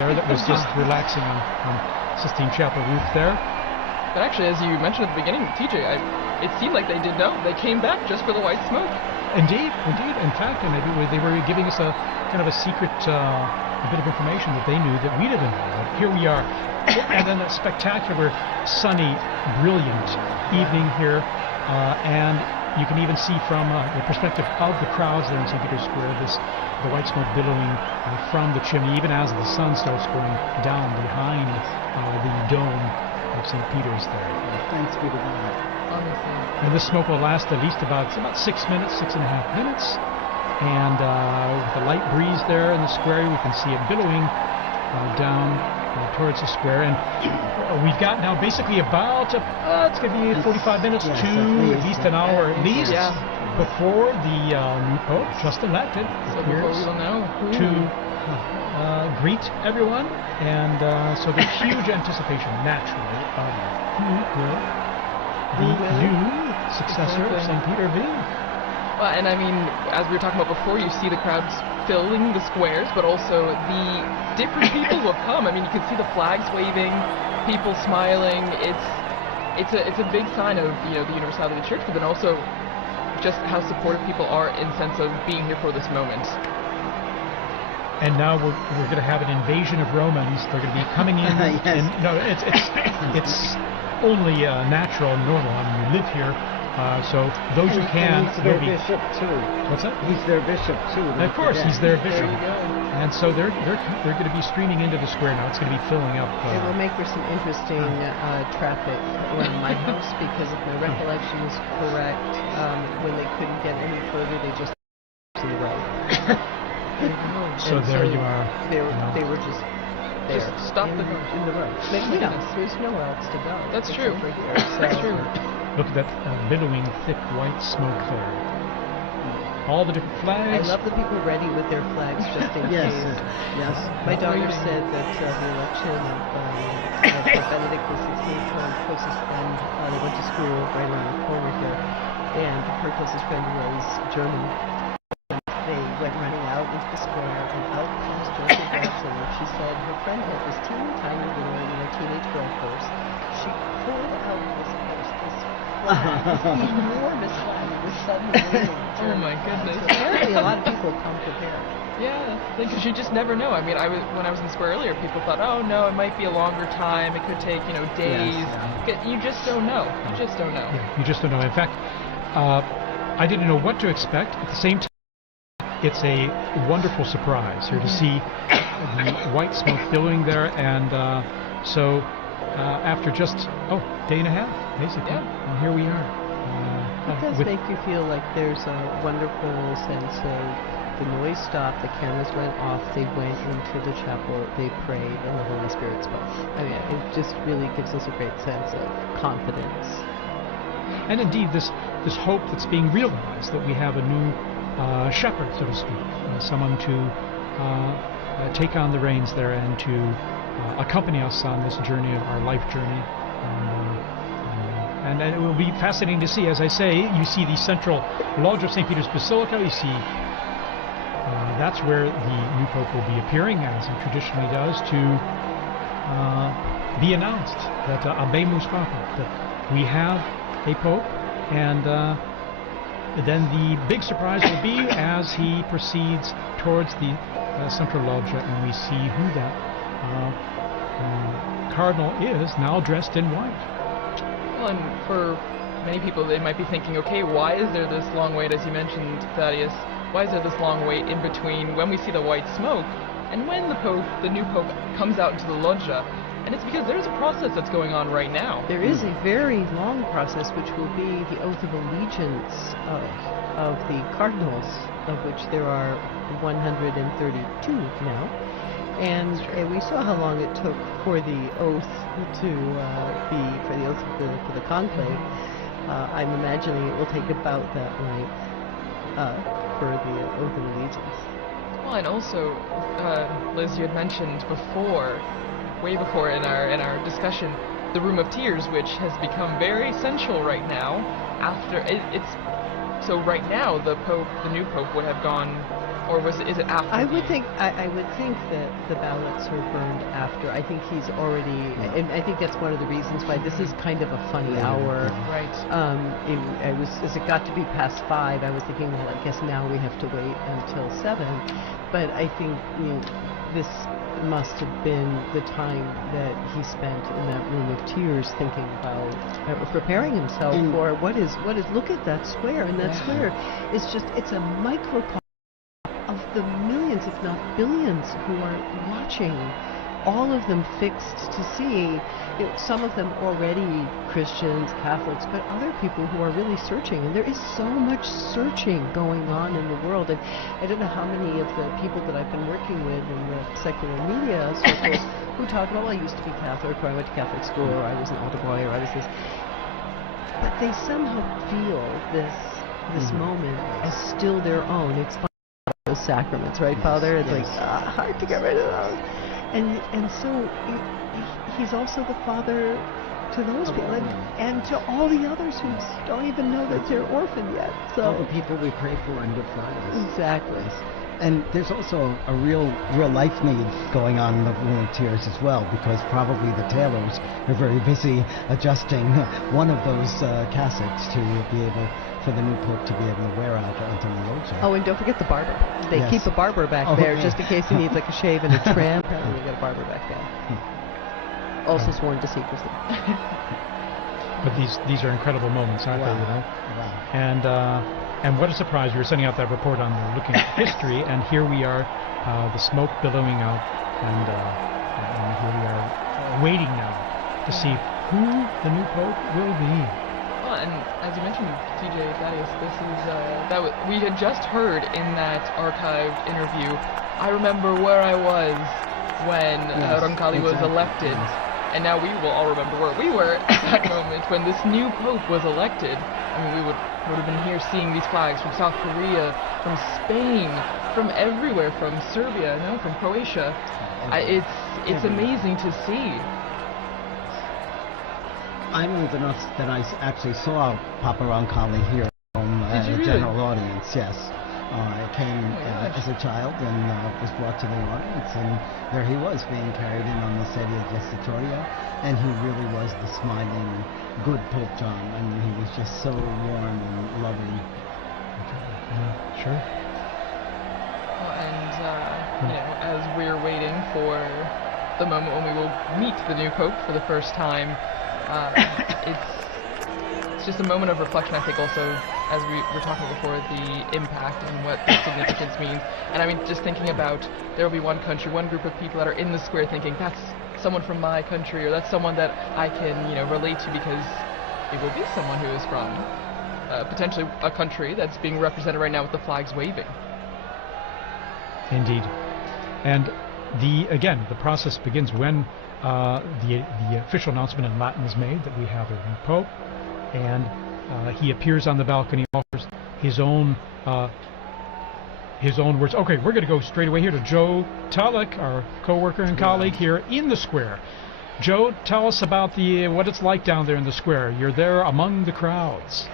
there that was just relaxing on Sistine Chapel roof there. But actually, as you mentioned at the beginning, TJ, it seemed like they did know. They came back just for the white smoke. Indeed. In fact, and they were giving us a kind of a secret, a bit of information that they knew that we didn't know. But here we are, and then a spectacular, sunny, brilliant evening here, and you can even see from the perspective of the crowds there in St. Peter's Square, the white smoke billowing from the chimney, even as the sun starts going down behind the dome of St. Peter's there. Thanks be to God. Honestly. And this smoke will last at least about 6 minutes, 6.5 minutes. And with a light breeze there in the square, we can see it billowing down towards the square. And we've got now basically about, it's going to be 45 minutes to at least an hour at least before the new Pope, just elected, appears to greet everyone. And so there's huge anticipation, naturally, of who will the new successor of St. Peter be. Well, and I mean, as we were talking about before, you see the crowds filling the squares, but also the different people will come. I mean, you can see the flags waving, people smiling. It's a big sign of, you know, the universality of the church, but then also just how supportive people are in sense of being here for this moment. And now we're going to have an invasion of Romans. They're going to be coming in. Yes. And no, it's only natural and normal. I mean, you live here. So those who can, he's their bishop too. What's that? He's their bishop too. Of course, he's their bishop. There you go. And so they're going to be streaming into the square now. It's going to be filling up. It will make for some interesting traffic around my house, because if my recollection is correct, when they couldn't get any further, they just to the road. So there you are. They were just there. Just stop in the the road. There's nowhere else to go. That's true. Except for here. That's So, true. Look at that billowing, thick white smoke there. All the different flags. I love the people ready with their flags just in Yes, case. yes. My daughter said that the election of Pope Benedict XVI, her closest friend, they went to school right around the corner here, and her closest friend was German. They went running out into the square, and out comes Joseph Watson, and she said her friend had this teeny tiny little teenage girl horse. She pulled out this horse, this flag, this enormous flag, was suddenly waving. Oh my goodness. So apparently a lot of people come prepared. Yeah, because you just never know. I mean, when I was in the square earlier, people thought, oh no, it might be a longer time. It could take, you know, days. Yes, You just don't know. You just don't know. Yeah, you just don't know. In fact, I didn't know what to expect. At the same time, it's a wonderful surprise here to see the white smoke billowing there, and so after just day and a half, basically, and here we are. It does make you feel like there's a wonderful sense of the noise stopped, the cameras went off, they went into the chapel, they prayed, and the Holy Spirit spoke. I mean, it just really gives us a great sense of confidence. And indeed, this hope that's being realized, that we have a new shepherd, so to speak, someone to take on the reins there and to accompany us on this journey, of our life journey. And it will be fascinating to see. As I say, you see the central lodge of St. Peter's Basilica. You see that's where the new Pope will be appearing, as he traditionally does, to be announced that Abemus Papa, that we have a Pope, and then the big surprise will be as he proceeds towards the central loggia, and we see who that cardinal is, now dressed in white. Well, and for many people, they might be thinking, okay, why is there this long wait, as you mentioned, Thaddeus? Why is there this long wait in between when we see the white smoke and when the new Pope, comes out into the loggia? And it's because there's a process that's going on right now. There is a very long process, which will be the oath of allegiance of the cardinals, of which there are 132 now. And we saw how long it took for the oath to for the conclave. I'm imagining it will take about that length for the oath of allegiance. Well, and also, Liz, you had mentioned before, way before in our discussion, the Room of Tears, which has become very essential right now. So right now, the new Pope would have gone or is it after? I would think that the ballots are burned after. I think he's already, and I think that's one of the reasons why this is kind of a funny hour. Right. As it got to be past 5, I was thinking, well, I guess now we have to wait until 7. But I think this must have been the time that he spent in that room of tears, thinking about preparing himself for what is. Look at that square, and that square is it's a microcosm of the millions, if not billions, who are watching, all of them fixed to see, some of them already Christians, Catholics, but other people who are really searching. And there is so much searching going on in the world. And I don't know how many of the people that I've been working with in the secular media circles who talk about, well, I used to be Catholic, or I went to Catholic school, or I was an altar boy, or I was this. But they somehow feel this moment as still their own. It's those sacraments, right, Father? It's like hard to get rid of those. And so he's also the father to those people, and to all the others who don't even know that they're orphaned yet. So all the people we pray for on Good Fridays. Exactly. And there's also a real life need going on in the Room of Tears as well, because probably the tailors are very busy adjusting one of those cassocks to be able, for the new pope to be able to wear out onto the old one. Oh, and don't forget the barber. They keep a barber back there just in case he needs like a shave and a trim. Apparently we got a barber back there. Also sworn to secrecy. But these are incredible moments, aren't they? You know? Wow. And what a surprise! We were sending out that report on looking at history, and here we are, the smoke billowing out, and here we are waiting now to see who the new pope will be. Well, and as you mentioned, TJ Thaddeus, this is we had just heard in that archived interview. I remember where I was when Roncalli was elected. And now we will all remember where we were at that moment when this new pope was elected. I mean, we would have been here seeing these flags from South Korea, from Spain, from everywhere, from Serbia, from Croatia. It's amazing to see. I'm old enough that I actually saw Papa Roncalli here at a general audience, yes. I came as a child and was brought to the audience, and there he was being carried in on the sedia gestatoria, and he really was the smiling, good Pope John. I mean, he was just so warm and loving. Yeah, sure. Well, and as we're waiting for the moment when we will meet the new Pope for the first time, it's just a moment of reflection, I think, also, as we were talking before, the impact and what the significance means. And I mean, just thinking about, there will be one country, one group of people that are in the square thinking, that's someone from my country, or that's someone that I can, relate to, because it will be someone who is from potentially a country that's being represented right now with the flags waving. Indeed. And the process begins when the official announcement in Latin is made that we have a new pope, and he appears on the balcony, offers his own words. Okay, we're going to go straight away here to Joe Tulloch, our co-worker and colleague here in the square. Joe, tell us about what it's like down there in the square. You're there among the crowds.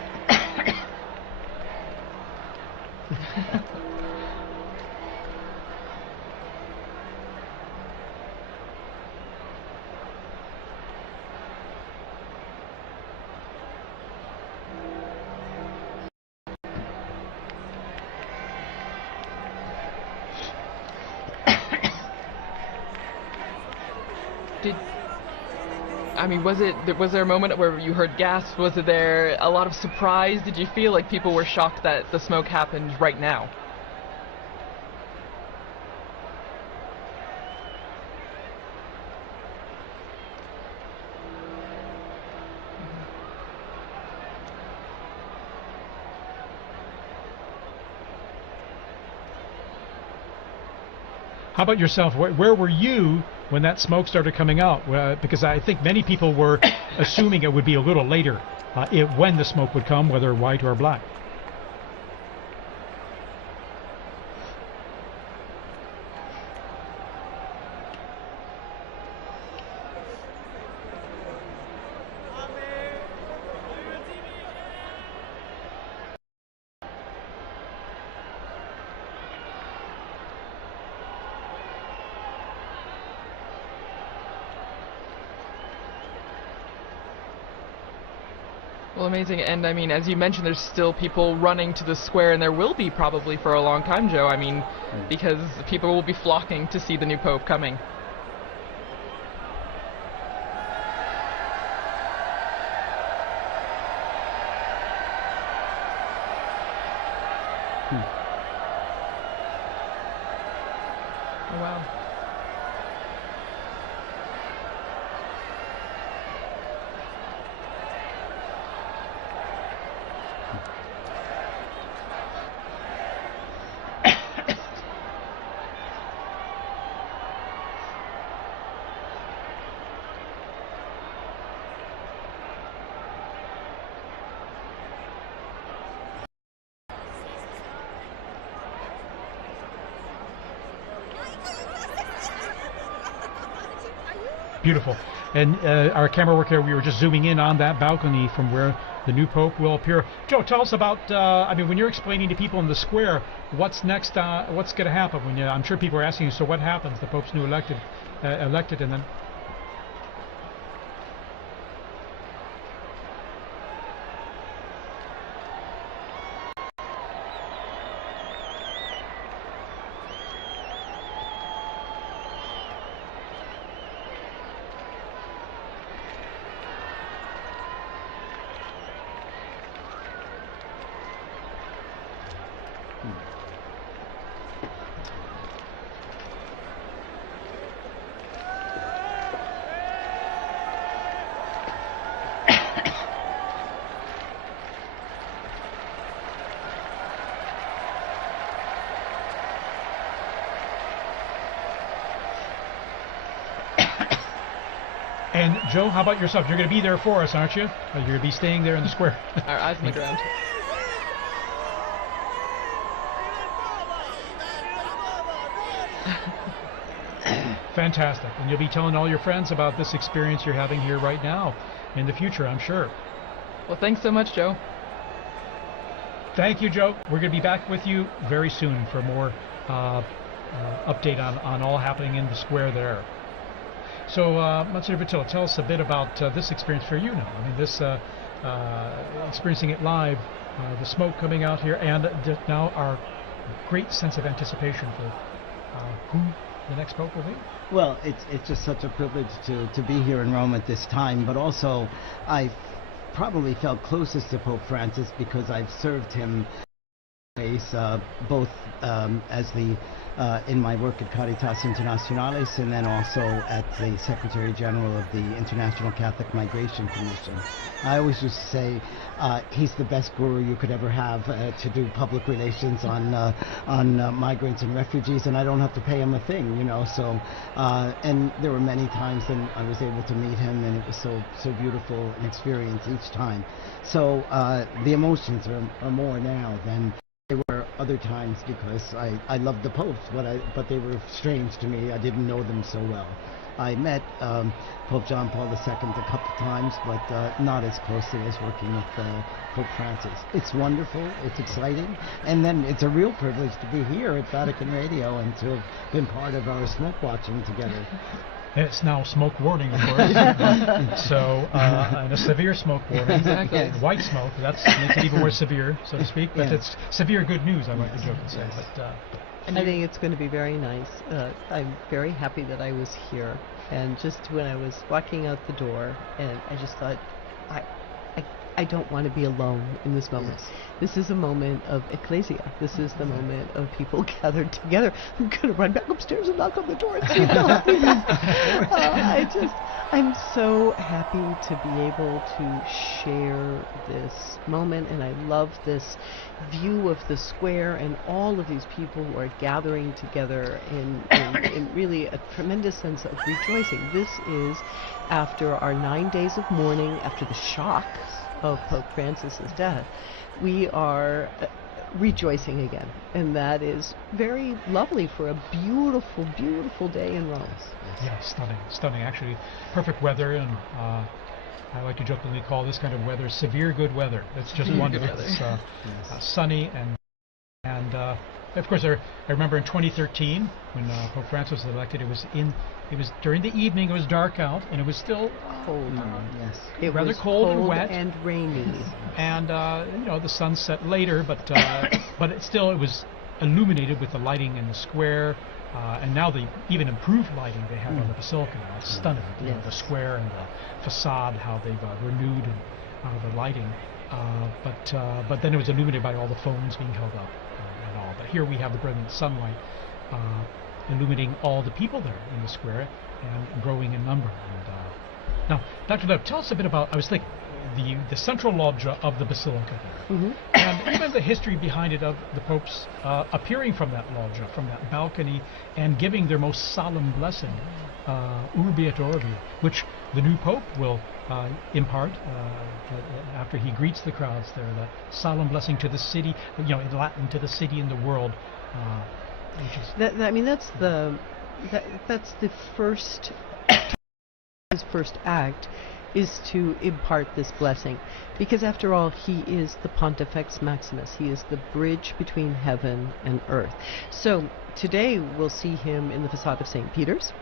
Was there a moment where you heard gasps? Was there a lot of surprise? Did you feel like people were shocked that the smoke happened right now? How about yourself? Where were you when that smoke started coming out? Because I think many people were assuming it would be a little later when the smoke would come, whether white or black. Well, amazing. And I mean, as you mentioned, there's still people running to the square, and there will be probably for a long time, Joe. I mean, because people will be flocking to see the new Pope coming. Oh, wow. Beautiful. And our camera work here, we were just zooming in on that balcony from where the new Pope will appear. Joe, tell us about, I mean, when you're explaining to people in the square, what's next, what's going to happen? When I'm sure people are asking you, so what happens? The Pope's new elected, and then... And Joe, how about yourself? You're going to be there for us, aren't you? You're going to be staying there in the square. Our eyes on the ground. Fantastic. And you'll be telling all your friends about this experience you're having here right now in the future, I'm sure. Well, thanks so much, Joe. Thank you, Joe. We're going to be back with you very soon for more update on all happening in the square there. So, Monsignor Vittillo, tell us a bit about this experience for you now. I mean, this experiencing it live, the smoke coming out here, and now our great sense of anticipation for who the next Pope will be. Well, it's just such a privilege to be here in Rome at this time, but also I probably felt closest to Pope Francis because I've served him both as the in my work at Caritas Internationalis and then also at the Secretary General of the International Catholic Migration Commission. I always used to say he's the best guru you could ever have to do public relations on migrants and refugees, and I don't have to pay him a thing, you know. So and there were many times when I was able to meet him, and it was so beautiful an experience each time. So the emotions are more now than they were other times because I loved the popes, but they were strange to me. I didn't know them so well. I met Pope John Paul II a couple times, but not as closely as working with Pope Francis. It's wonderful, it's exciting, and then it's a real privilege to be here at Vatican Radio and to have been part of our smoke watching together. It's now smoke warning, of course. So, and a severe smoke warning. Exactly. And white smoke, that makes it even more severe, so to speak. But it's severe good news, I like to joke and say. But, I think it's going to be very nice. I'm very happy that I was here. And just when I was walking out the door, and I just thought, I don't want to be alone in this moment. Yes. This is a moment of ecclesia. This is the moment of people gathered together. I'm going to run back upstairs and knock on the door and see if they'll let me in. I'm so happy to be able to share this moment, and I love this view of the square and all of these people who are gathering together in really a tremendous sense of rejoicing. This is after our 9 days of mourning, after the shock of Pope Francis's death. We are rejoicing again, and that is very lovely for a beautiful, beautiful day in Rome. Yeah, stunning. Actually, perfect weather, and I like to jokingly call this kind of weather severe good weather. It's just wonderful. It's sunny and of course, I remember in 2013 when Pope Francis was elected. It was during the evening. It was dark out, and it was still Cold. Yes. It rather was cold and wet and rainy. and the sun set later, but it was illuminated with the lighting in the square, and now the even improved lighting they have on the basilica now. It's stunning. You know, the square and the facade, how they've renewed the lighting. But then it was illuminated by all the phones being held up and all. But here we have the brilliant sunlight illuminating all the people there in the square and growing in number. And now, Dr. Lev, tell us a bit about, I was thinking, the central loggia of the basilica there, and even the history behind it of the popes appearing from that loggia, from that balcony, and giving their most solemn blessing, Urbi et Orbi, which the new pope will impart after he greets the crowds there, that solemn blessing to the city, in Latin, to the city and the world. That's the first. His first act is to impart this blessing, because after all, he is the Pontifex Maximus. He is the bridge between heaven and earth. So today we'll see him in the facade of St. Peter's,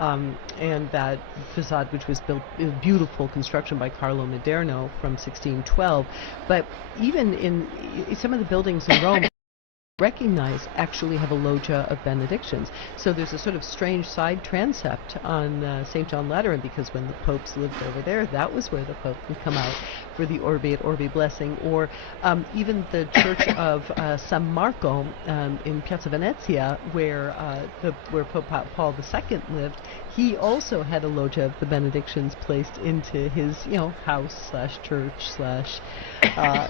and that facade, which was built in beautiful construction by Carlo Maderno from 1612. But even in some of the buildings in Rome, actually have a loggia of benedictions. So there's a sort of strange side transept on St. John Lateran, because when the popes lived over there, that was where the pope would come out for the Orbi et Orbi blessing. Or even the church of San Marco in Piazza Venezia, where Pope Paul II lived, he also had a loggia of the benedictions placed into his house/church/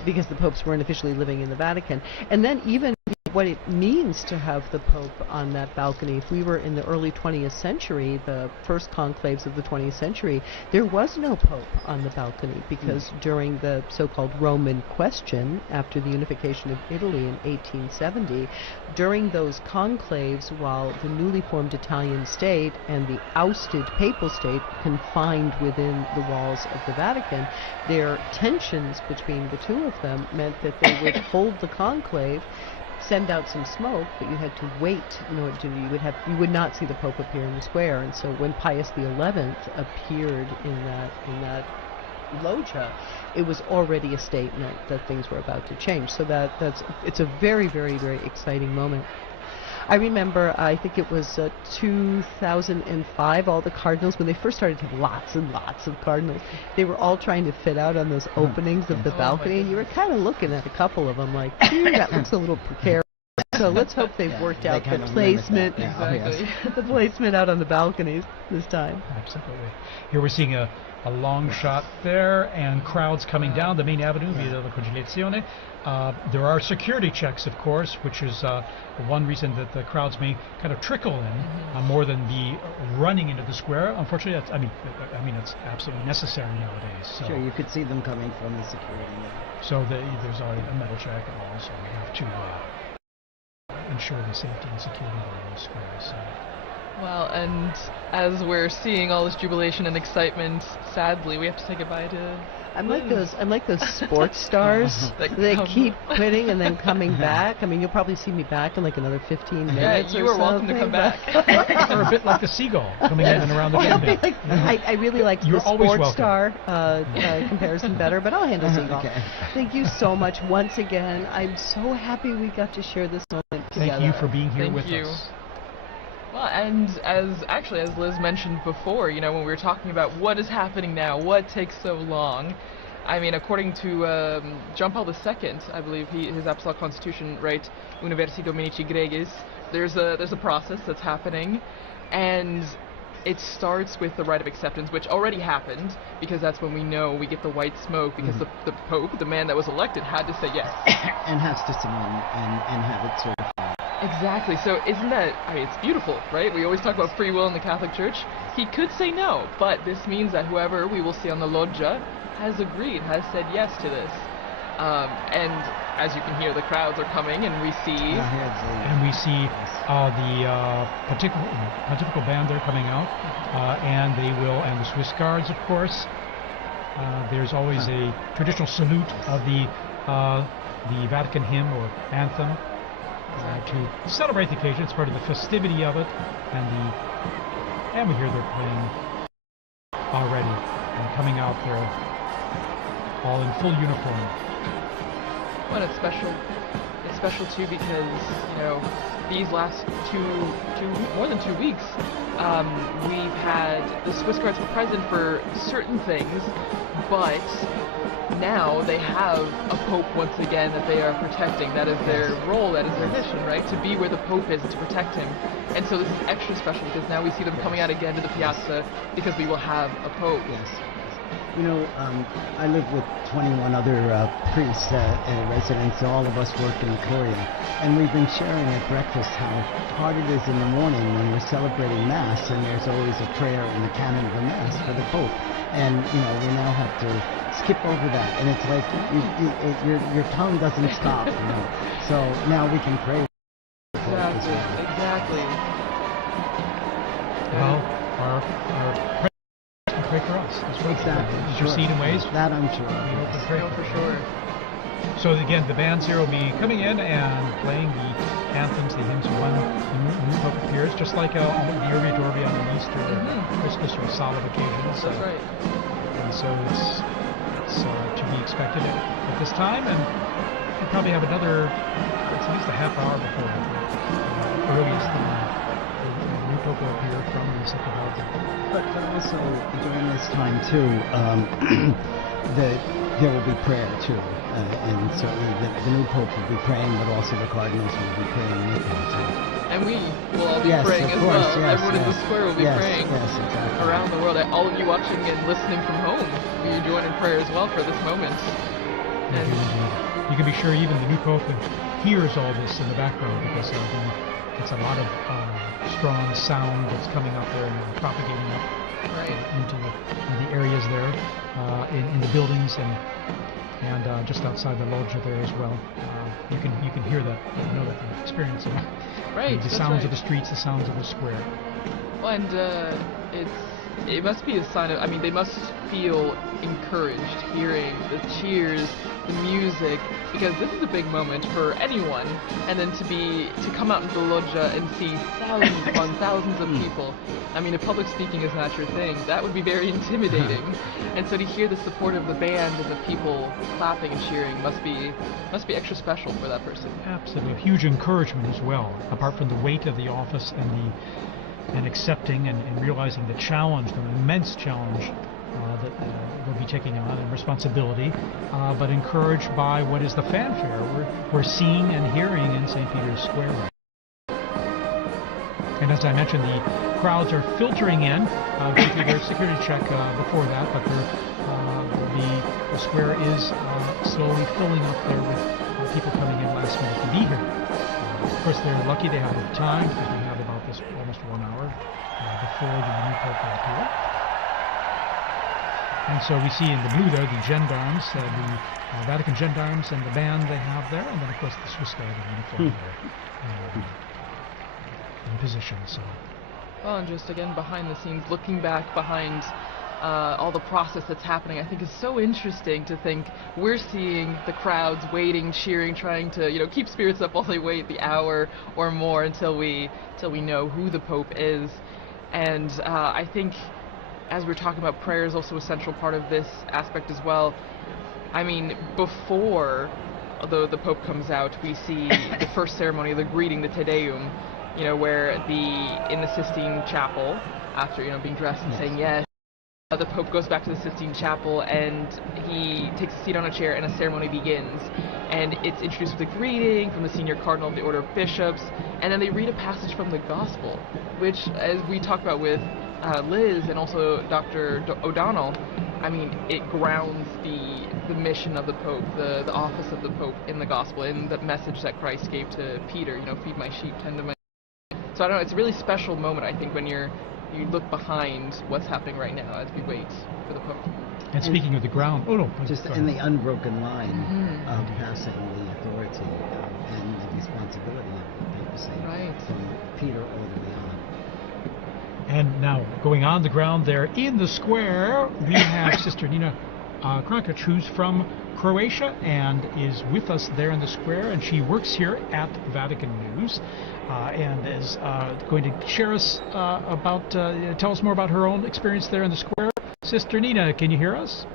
because the popes weren't officially living in the Vatican. And then even what it means to have the Pope on that balcony. If we were in the early 20th century, the first conclaves of the 20th century, there was no Pope on the balcony, because during the so-called Roman Question, after the unification of Italy in 1870, during those conclaves, while the newly formed Italian state and the ousted papal state confined within the walls of the Vatican, their tensions between the two of them meant that they would hold the conclave, send out some smoke, but you had to wait in order to, you would not see the Pope appear in the square. And so when Pius XI appeared in that loggia, it was already a statement that things were about to change. So it's a very, very, very exciting moment. I remember, I think it was 2005, all the cardinals, when they first started to have lots and lots of cardinals, they were all trying to fit out on those openings of the balcony, and you were kind of looking at a couple of them like, that looks a little precarious. So let's hope they've worked out the placement, the placement out on the balconies this time. Absolutely. Here we're seeing a long shot there, and crowds coming down the main avenue, Via della Conciliazione. There are security checks, of course, which is one reason that the crowds may kind of trickle in more than be running into the square. Unfortunately, it's absolutely necessary nowadays. So. Sure, you could see them coming from the security. So there's already a metal check, and also we have to ensure the safety and security in the square. So. Well, and as we're seeing all this jubilation and excitement, sadly, we have to say goodbye to I'm like those sports stars that keep quitting and then coming back. I mean, you'll probably see me back in like another 15 minutes. Yeah, you are welcome to come back. Or a bit like the seagull coming in and around the chimney. I really like the sports star comparison better, but I'll handle seagull. Okay. Thank you so much once again. I'm so happy we got to share this moment together. Thank you for being here with us. Well, and as Liz mentioned before, when we were talking about what is happening now, what takes so long, I mean, according to John Paul II, I believe his Apostolic Constitution, right, Universi Dominici Gregis, there's a process that's happening, and it starts with the rite of acceptance, which already happened, because that's when we get the white smoke, because the Pope, the man that was elected, had to say yes. And has to sign and have it certified. Exactly. So isn't that, it's beautiful, right? We always talk about free will in the Catholic Church. He could say no, but this means that whoever we will see on the loggia has agreed, has said yes to this. And as you can hear, the crowds are coming, and we see the pontifical band there coming out, and the Swiss Guards, of course. There's always a traditional salute of the Vatican hymn or anthem. to celebrate the occasion. It's part of the festivity of it, and we hear they're playing already and coming out there all in full uniform. Well, it's special. It's special too because these last more than 2 weeks, we've had the Swiss Guards present for certain things, but now they have a Pope once again that they are protecting. That is their role, that is their mission, right? To be where the Pope is and to protect him. And so this is extra special because now we see them coming out again to the piazza because we will have a Pope. Yes. I live with 21 other priests and residents. All of us work in Korea. And we've been sharing at breakfast how hard it is in the morning when we're celebrating Mass, and there's always a prayer in the canon of the Mass for the Pope. And, we now have to skip over that. And it's like your tongue doesn't stop. So now we can pray. Exactly. Well, our pray for us. That's right. Exactly. Is your seed in ways? That I'm sure. We hope and pray for sure. So again, the bands here will be coming in and playing the anthems, the hymns when the new Pope appears, just like the Urbi et Orbi on an Easter, Christmas, or solemn occasions. That's right. And so it's to be expected at this time, and we'll probably have another, it's at least a half hour before earliest the new Pope will appear from the second hour. But also during this time too, there will be prayer too, and certainly the new Pope will be praying, but also the cardinals will be praying with him too. And we will all be praying as well. Everyone in the square will be praying exactly. around the world. All of you watching and listening from home, you join in prayer as well for this moment. And you can be sure even the new Pope hears all this in the background because it's a lot of strong sound that's coming up there and propagating up into the areas there in the buildings and just outside the loggia there as well. You can hear that. You know that you're experiencing the sounds of the streets, the sounds of the square. Well, and it must be a sign of. They must feel encouraged hearing the cheers, the music, because this is a big moment for anyone. And then to come out into the loggia and see thousands upon thousands of people. If public speaking is not your thing, that would be very intimidating. And so to hear the support of the band and the people clapping and cheering must be extra special for that person. Absolutely, a huge encouragement as well. Apart from the weight of the office and accepting and realizing the challenge, the immense challenge that we'll be taking on and responsibility, but encouraged by what is the fanfare we're seeing and hearing in St. Peter's Square. And as I mentioned, the crowds are filtering in. There's a security check before that, but the square is slowly filling up there with people coming in last minute to be here. Of course, they're lucky they have enough time because we have about this almost 1 hour before the new Pope will appear. And so we see in the blue there the gendarmes, the Vatican gendarmes and the band they have there, and then of course the Swiss Guard in uniform there in position. So. Well, and just again behind the scenes, looking back behind all the process that's happening, I think is so interesting to think we're seeing the crowds waiting, cheering, trying to keep spirits up while they wait the hour or more until we know who the Pope is. And I think as we're talking about, prayer is also a central part of this aspect as well. Before the Pope comes out, we see the first ceremony, the greeting, the Te Deum, where in the Sistine Chapel, after being dressed and saying yes, the Pope goes back to the Sistine Chapel and he takes a seat on a chair and a ceremony begins. And it's introduced with a greeting from the senior cardinal of the Order of Bishops, and then they read a passage from the Gospel, which, as we talked about with Liz and also Dr. O'Donnell, it grounds the mission of the Pope, the office of the Pope in the Gospel, in the message that Christ gave to Peter, feed my sheep, tend to my sheep. So I don't know, it's a really special moment, I think, when you look behind what's happening right now as we wait for the Pope. And speaking of the ground, just in the unbroken line of passing the authority and the responsibility of the papacy from Peter all the way on. And now, going on the ground there in the square, we have Sister Nina Krankic, who's from Croatia and is with us there in the square, and she works here at Vatican News and is going to share us tell us more about her own experience there in the square. Sister Nina, can you hear us?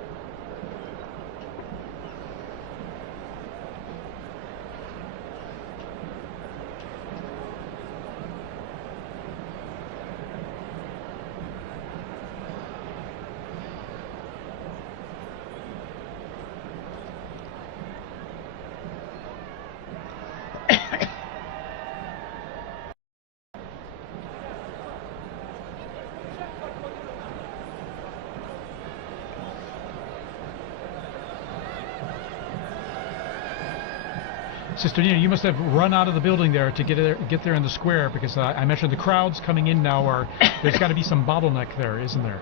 Sister Nina, you must have run out of the building there to get there in the square, because I mentioned the crowds coming in now there's got to be some bottleneck there, isn't there?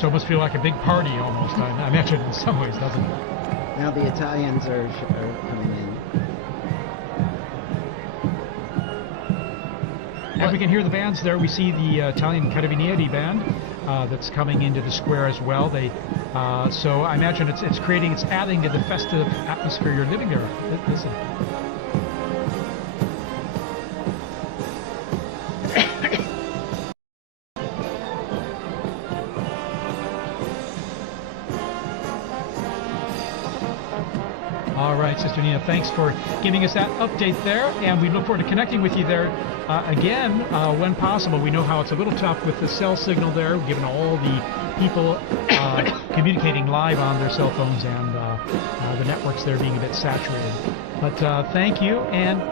So it must feel like a big party almost, I imagine, in some ways, doesn't it? Now the Italians are coming in. And we can hear the bands there. We see the Italian Carabinieri band that's coming into the square as well. So I imagine it's adding to the festive atmosphere you're living there. Listen. All right, Sister Nina, thanks for giving us that update there, and we look forward to connecting with you there again when possible. We know how it's a little tough with the cell signal there, given all the people communicating live on their cell phones and the networks there being a bit saturated. But thank you, and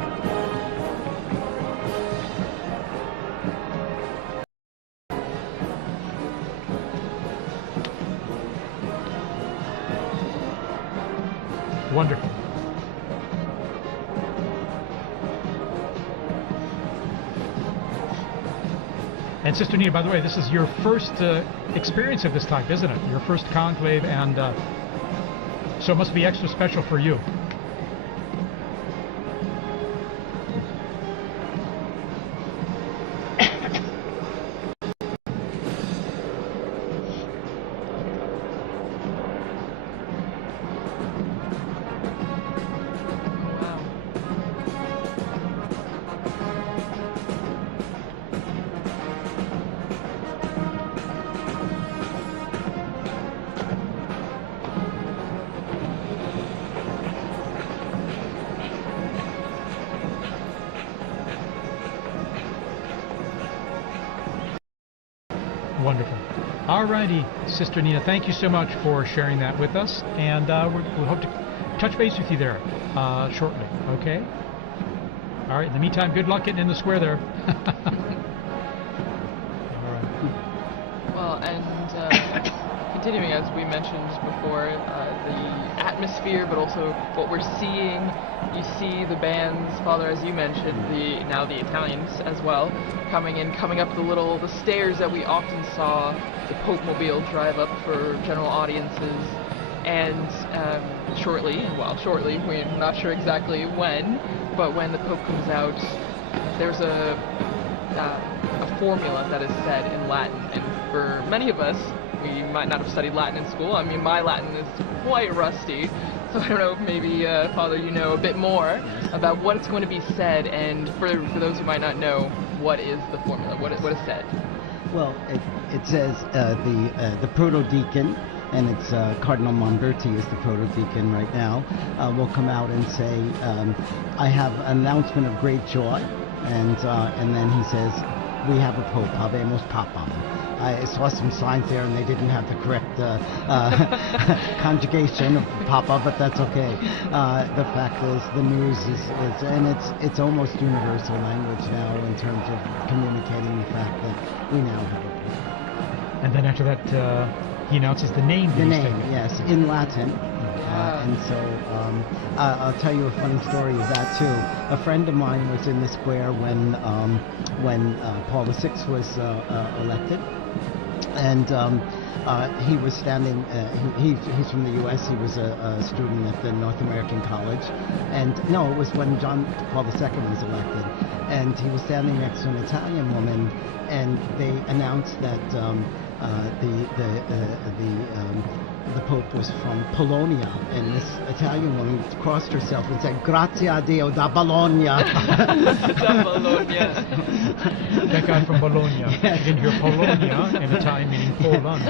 wonderful. And Sister Nina, by the way, this is your first experience of this type, isn't it? Your first conclave, and so it must be extra special for you. Wonderful. All righty, Sister Nina, thank you so much for sharing that with us, and we'll hope to touch base with you there shortly, okay? All right, in the meantime, good luck getting in the square there. All right. Well, and continuing, as we mentioned before, the atmosphere, but also what we're seeing. You see the bands, Father, as you mentioned, now the Italians as well, coming up the stairs that we often saw the Pope Mobile drive up for general audiences. And shortly, we're not sure exactly when, but when the Pope comes out, there's a formula that is said in Latin, and for many of us, we might not have studied Latin in school. I mean, my Latin is quite rusty, so I don't know if maybe, Father, you know a bit more about what's going to be said, and for those who might not know, what is the formula? What is said? Well, it says the proto-deacon, and it's Cardinal Monberti is the proto-deacon right now, will come out and say, I have an announcement of great joy, and then he says, we have a Pope, Habemus Papam. I saw some signs there, and they didn't have the correct conjugation of Papa, but that's okay. The fact is, the news is and it's almost universal language now in terms of communicating the fact that we now have a Pope. And then after that, he announces the name. The name, yes, in Latin. And so I'll tell you a funny story of that too. A friend of mine was in the square when Paul VI was elected, and he was standing. He's from the U.S. He was a student at the North American College, and no, it was when Paul II was elected, and he was standing next to an Italian woman, and they announced that the Pope was from Polonia, and this Italian woman crossed herself and said, "Grazie a Dio da Bologna." Da Bologna. That guy from Bologna. Yes. You didn't hear Polonia in Italian meaning Poland.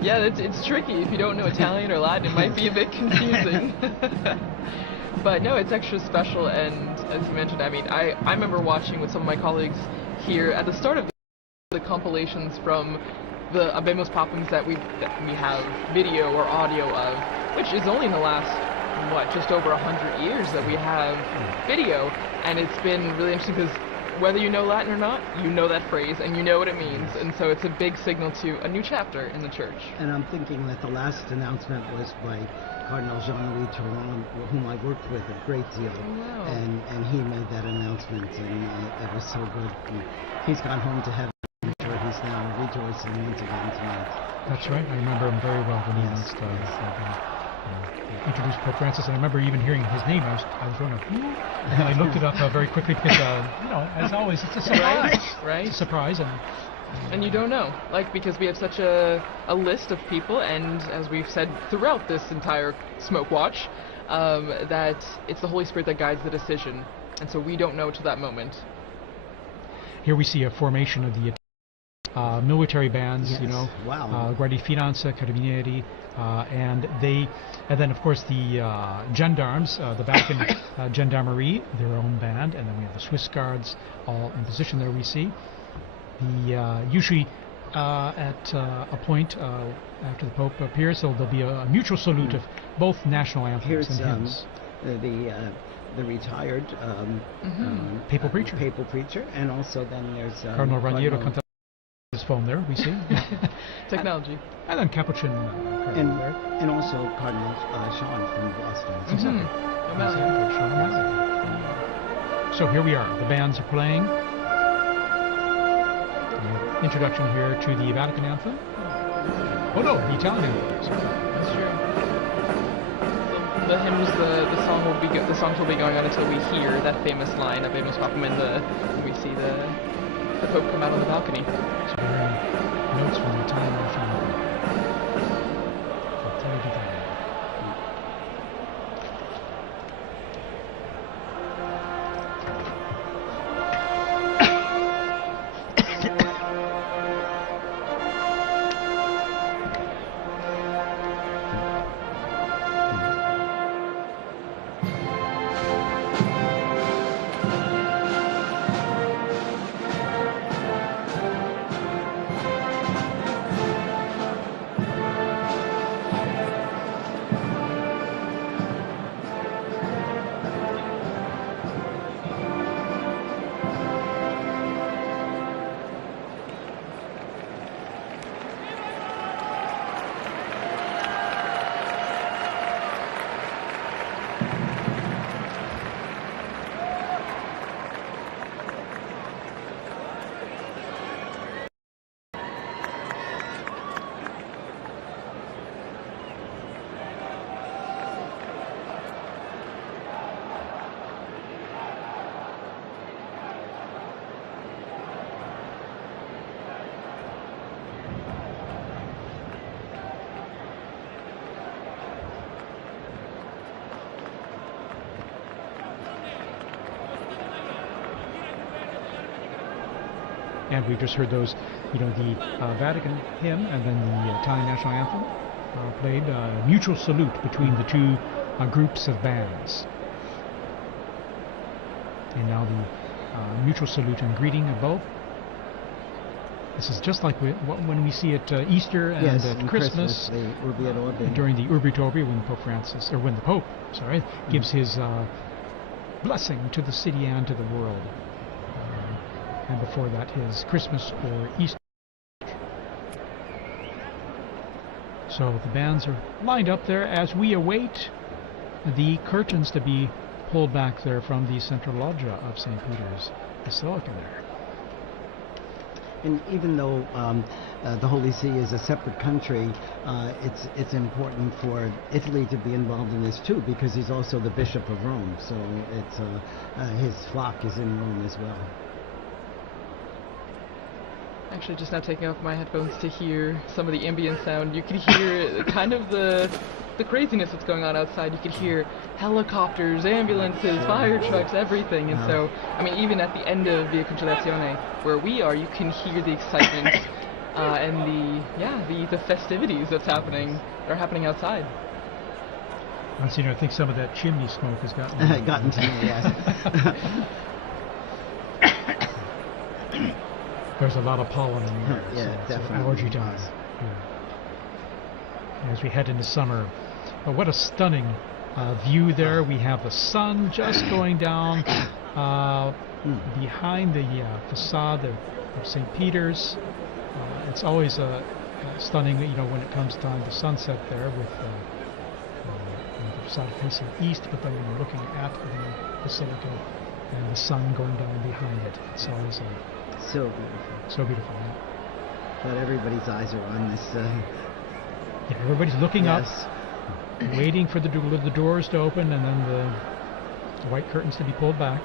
Yeah, it's tricky. If you don't know Italian or Latin, it might be a bit confusing. But no, it's extra special, and as you mentioned, I mean, I remember watching with some of my colleagues here at the start of the compilations from the Habemus Papams that we have video or audio of, which is only in the last, just over 100 years that we have video, and it's been really interesting because whether you know Latin or not, you know that phrase and you know what it means, and so it's a big signal to a new chapter in the church. And I'm thinking that the last announcement was by Cardinal Jean-Louis Touron, whom I worked with a great deal, and he made that announcement, and it was so good. And he's gone home to heaven. I'm sure he's now rejoicing once again tonight. That's right. I remember him very well when he announced introduced Pope Francis, and I remember even hearing his name. I was going, who? And I looked it up very quickly because, as always, it's a surprise. Right. It's a surprise, and you don't know, because we have such a list of people, and as we've said throughout this entire Smoke Watch, that it's the Holy Spirit that guides the decision, and so we don't know to that moment. Here we see a formation of the military bands, yes. Wow. Guardia Finanza, Carabinieri, and then of course the gendarmes, the Vatican Gendarmerie, their own band, and then we have the Swiss Guards all in position there. We see the usually at a point after the Pope appears, so there'll be a mutual salute of both national anthems and hymns. The retired papal preacher, and also then there's Cardinal Raniero Canta his phone there, we see. Technology. And then Capuchin and also Cardinal Sean from Boston. Exactly. Sean O'Malley. So here we are. The bands are playing. Introduction here to the Vatican anthem. Oh no, the Italian anthem. Sorry. That's true. The hymns, the songs will be going on until we hear that famous line of Habemus Papam, and we see the Pope come out on the balcony. So notes from the Italian national anthem. And we just heard those, the Vatican hymn and then the Italian national anthem played. Mutual salute between the two groups of bands. And now the mutual salute and greeting of both. This is just like when we see at Easter and Yes, at and Christmas, the Urbi et Orbi. during the Urbi et Orbi, when the Pope, gives his blessing to the city and to the world. And before that, his Christmas or Easter. So the bands are lined up there as we await the curtains to be pulled back there from the central loggia of St. Peter's Basilica there. And even though the Holy See is a separate country, it's important for Italy to be involved in this too, because he's also the Bishop of Rome. So it's his flock is in Rome as well. Actually, just now taking off my headphones to hear some of the ambient sound, you could hear kind of the craziness that's going on outside. You could hear helicopters, ambulances, fire trucks, everything. And so, I mean, even at the end of Via Conciliazione, where we are, you can hear the excitement and the festivities that are happening outside. Monsignor, I think some of that chimney smoke has gotten to me, yes. There's a lot of pollen in the air. Yeah, so definitely. Allergy time. Yeah. As we head into summer. But what a stunning view there. We have the sun just going down behind the facade of St. Peter's. It's always stunning, when it comes time to sunset there with the facade facing east, but then when you're looking at the Basilica and the sun going down behind it, it's always so beautiful. So beautiful, yeah. But everybody's eyes are on this. Yeah, everybody's looking up, waiting for the doors to open and then the white curtains to be pulled back.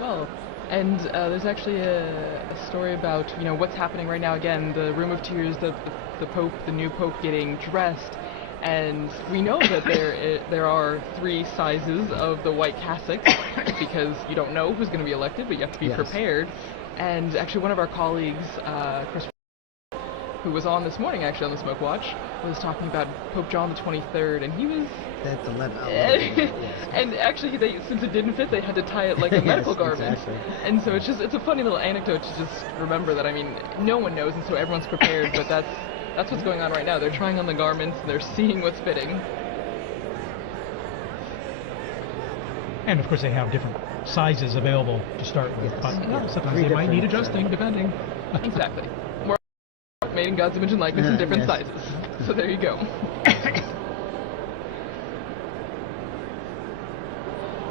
Well, and there's actually a story about what's happening right now. Again, the Room of Tears, the new Pope getting dressed, and we know that there are 3 sizes of the white cassocks because you don't know who's going to be elected, but you have to be prepared. And actually, one of our colleagues, Chris, who was on this morning, actually on the Smoke Watch, was talking about Pope John the 23rd, and he was. That's the letter. And actually, since it didn't fit, they had to tie it like a medical garment. Exactly. And so it's a funny little anecdote to just remember that. I mean, no one knows, and so everyone's prepared. But that's what's going on right now. They're trying on the garments, and they're seeing what's fitting. And of course, they have different sizes available to start with, but sometimes they might need adjusting depending. Exactly. We're made in God's image and likeness in different sizes. So there you go.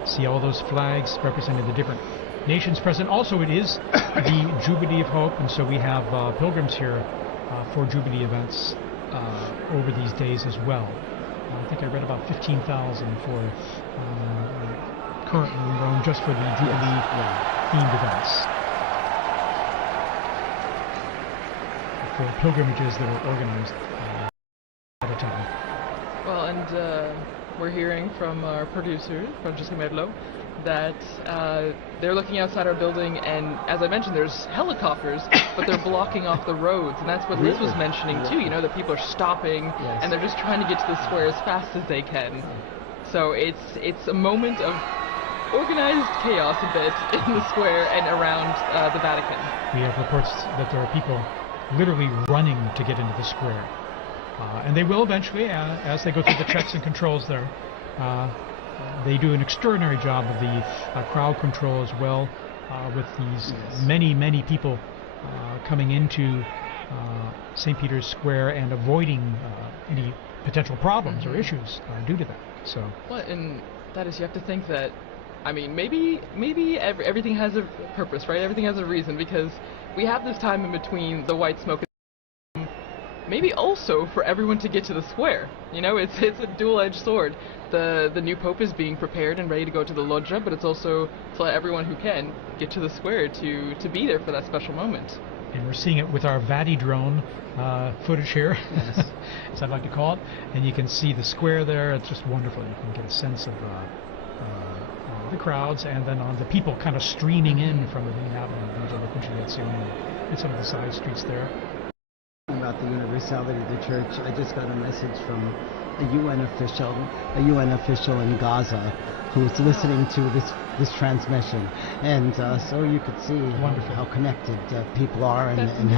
See all those flags representing the different nations present. Also, it is the Jubilee of Hope, and so we have pilgrims here for Jubilee events over these days as well. I think I read about 15,000 for currently in Rome just for the Jubilee themed events. For pilgrimages that are organized at a time. Well, and we're hearing from our producer, Francesca Merlo, that they're looking outside our building, and as I mentioned, there's helicopters, but they're blocking off the roads, and that's what Liz was mentioning too, that people are stopping, and they're just trying to get to the square as fast as they can. So it's a moment of organized chaos a bit in the square and around the Vatican. We have reports that there are people literally running to get into the square. And they will eventually, as they go through the checks and controls there. They do an extraordinary job of the crowd control as well, with these many people coming into St. Peter's Square and avoiding any potential problems or issues due to that. So. Well, and that is, you have to think that, I mean, maybe everything has a purpose, right? Everything has a reason, because we have this time in between the white smoke. Maybe also for everyone to get to the square. It's a dual-edged sword. The new Pope is being prepared and ready to go to the loggia, but it's also to let everyone who can get to the square to be there for that special moment. And we're seeing it with our Vati drone footage here, as I'd like to call it. And you can see the square there. It's just wonderful. You can get a sense of the crowds, and then on the people kind of streaming in from the main avenue of the Conciliazione and some of the side streets there. About the universality of the church, I just got a message from a UN official in Gaza who's listening to this transmission, and so you could see how connected people are, and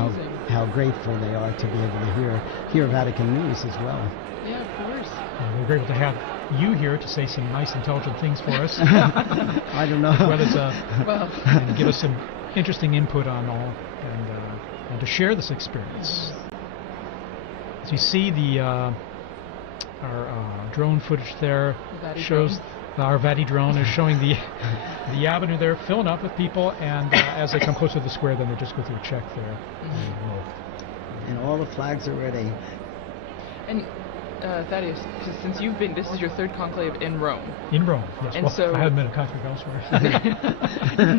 how grateful they are to be able to hear Vatican news as well. Yeah, of course. We're grateful to have you here to say some nice, intelligent things for us. I don't know. As well as and give us some interesting input on all, and to share this experience. As you see, our drone footage there shows our Vati drone is showing the avenue there filling up with people, and as they come closer to the square, then they just go through a check there. And all the flags are ready. And Thaddeus, since you've been, this is your third conclave in Rome. In Rome, yes. And well, so I haven't been a conclave elsewhere.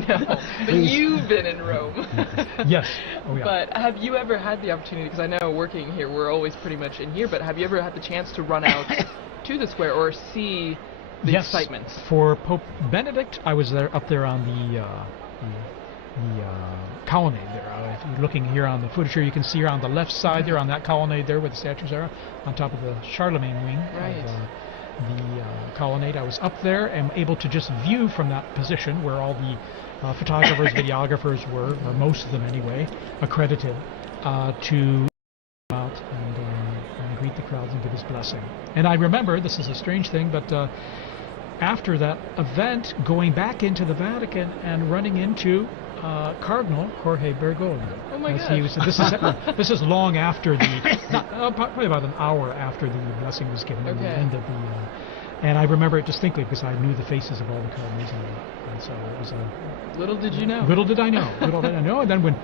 No, but you've been in Rome. Yes. Oh, yeah. But have you ever had the opportunity, because I know working here, we're always pretty much in here, but have you ever had the chance to run out to the square or see the excitement? For Pope Benedict, I was up there on the colonnade there. If you're looking here on the footage here, you can see here on the left side there on that colonnade there where the statues are, on top of the Charlemagne wing of the colonnade. I was up there and able to just view from that position where all the photographers, videographers were, or most of them anyway, accredited to out and greet the crowds and give his blessing. And I remember, this is a strange thing, but after that event, going back into the Vatican and running into Cardinal Jorge Bergoglio. Oh my gosh. This is long after probably about an hour after the blessing was given. Okay. And and I remember it distinctly because I knew the faces of all the cardinals, and so it was a... Little did you know. Little did I know. Little did I know. And then when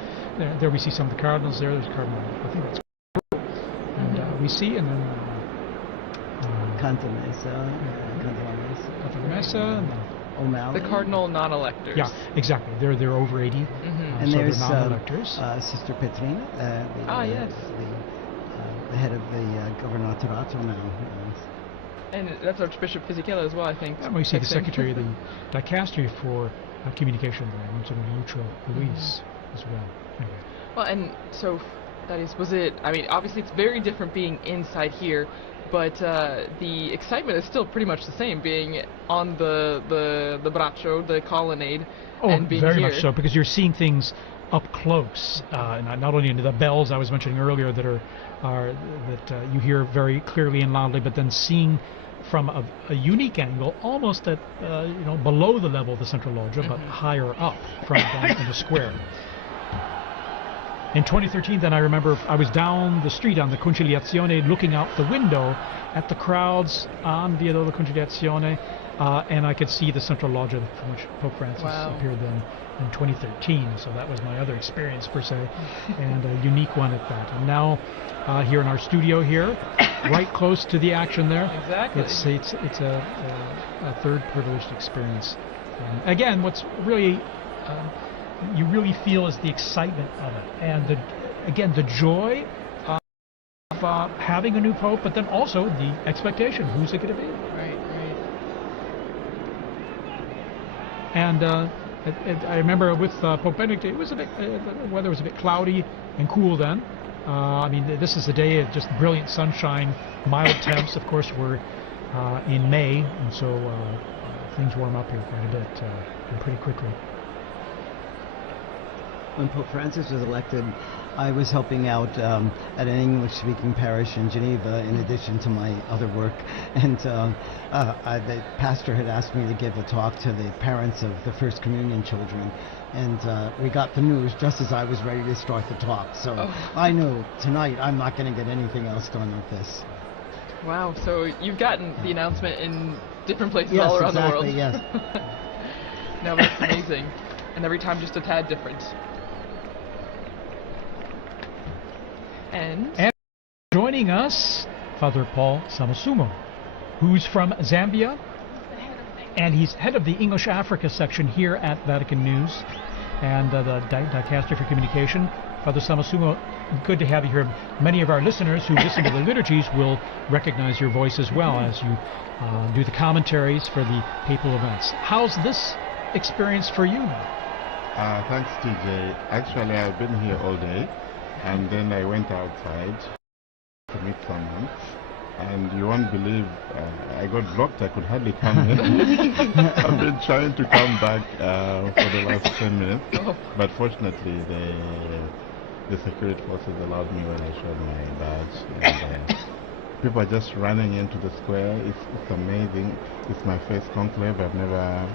there we see some of the cardinals there. There's Cardinal, I think that's... And we see, and then... Mesa, and then O'Malley. The cardinal non-electors. Yeah, exactly. They're over 80. And so there's they're non-electors. Sister Petrina, yes. the head of the Governatorato now. And that's Archbishop Fisichella as well, I think. And we see the secretary of the dicastery for communication, Monsignor Lucio Luis, as well. Anyway. Well, and so that is, was it? I mean, obviously it's very different being inside here, but the excitement is still pretty much the same, being on the braccio, the colonnade, and being very here. much so, because you're seeing things up close, and not only into the bells I was mentioning earlier that you hear very clearly and loudly, but then seeing from a unique angle, almost at below the level of the central loggia, but higher up from down in the square. In 2013, then I remember I was down the street on the Conciliazione looking out the window at the crowds on Via della Conciliazione, and I could see the central loggia from which Pope Francis appeared then in 2013. So that was my other experience, per se, and a unique one at that. And now here in our studio here, right close to the action there. Exactly. It's a third privileged experience. Again, what's really... you really feel is the excitement of it, and the joy of having a new pope, but then also the expectation, who's it going to be? Right. And I remember with Pope Benedict, it was a bit, the weather was a bit cloudy and cool then. I mean, this is the day of just brilliant sunshine, mild temps. Of course, we're in May, and so things warm up here quite a bit and pretty quickly. When Pope Francis was elected, I was helping out at an English-speaking parish in Geneva, in addition to my other work. And the pastor had asked me to give a talk to the parents of the First Communion children. And we got the news just as I was ready to start the talk. So I knew tonight I'm not going to get anything else done with this. Wow, so you've gotten the announcement in different places all around the world. Yes. No, that's amazing. And every time just a tad different. And joining us, Father Paul Samasumo, who's from Zambia, and he's head of the English Africa section here at Vatican News and the Dicastery for Communication. Father Samasumo, good to have you here. Many of our listeners who listen to the liturgies will recognize your voice as well as you do the commentaries for the papal events. How's this experience for you now? Thanks, TJ. Actually, I've been here all day. And then I went outside to meet someone. and you won't believe I got blocked. I could hardly come in. I've been trying to come back for the last 10 minutes, but fortunately the security forces allowed me when I showed my badge. And, people are just running into the square. It's amazing. It's my first conclave. I've never.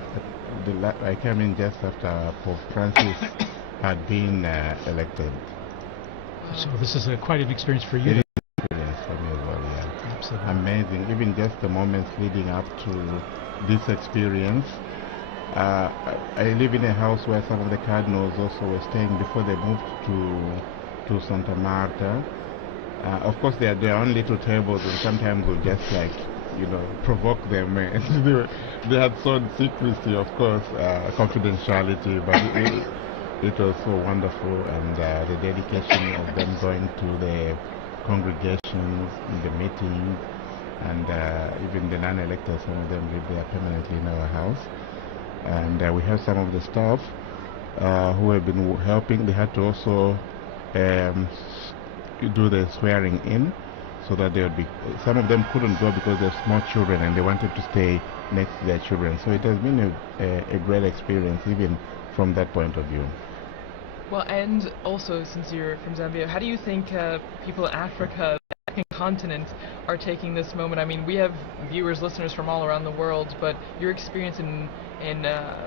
I came in just after Pope Francis had been elected. So this is quite an experience for you. It is an experience for me as well. Yeah. Absolutely. Amazing. Even just the moments leading up to this experience. I live in a house where some of the cardinals also were staying before they moved to Santa Marta. Of course, they had their own little tables, and sometimes we'll just provoke them. They had sought secrecy, of course, confidentiality, but it was so wonderful, and the dedication of them going to the congregations, the meetings, and even the non-electors, some of them live there permanently in our house. And we have some of the staff who have been helping. They had to also do the swearing in, so that there would be, some of them couldn't go because they're small children and they wanted to stay next to their children. So it has been a great experience even from that point of view. Well, and also, since you're from Zambia, how do you think people in Africa, the African continent, are taking this moment? I mean, we have viewers, listeners from all around the world, but your experience in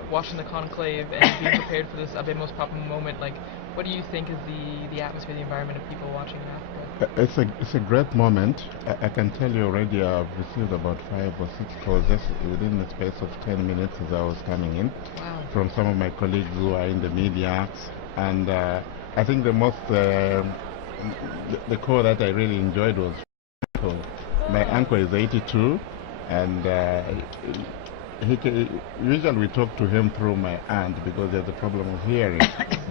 watching the conclave and being prepared for this Abemos Papa moment, like, what do you think is the atmosphere, the environment of people watching in Africa? It's a great moment. I can tell you already I've received about 5 or 6 calls just within the space of 10 minutes as I was coming in. Wow. From some of my colleagues who are in the media. And I think the most, the call that I really enjoyed was uncle. My uncle is 82, and usually we talk to him through my aunt because there's a problem of hearing.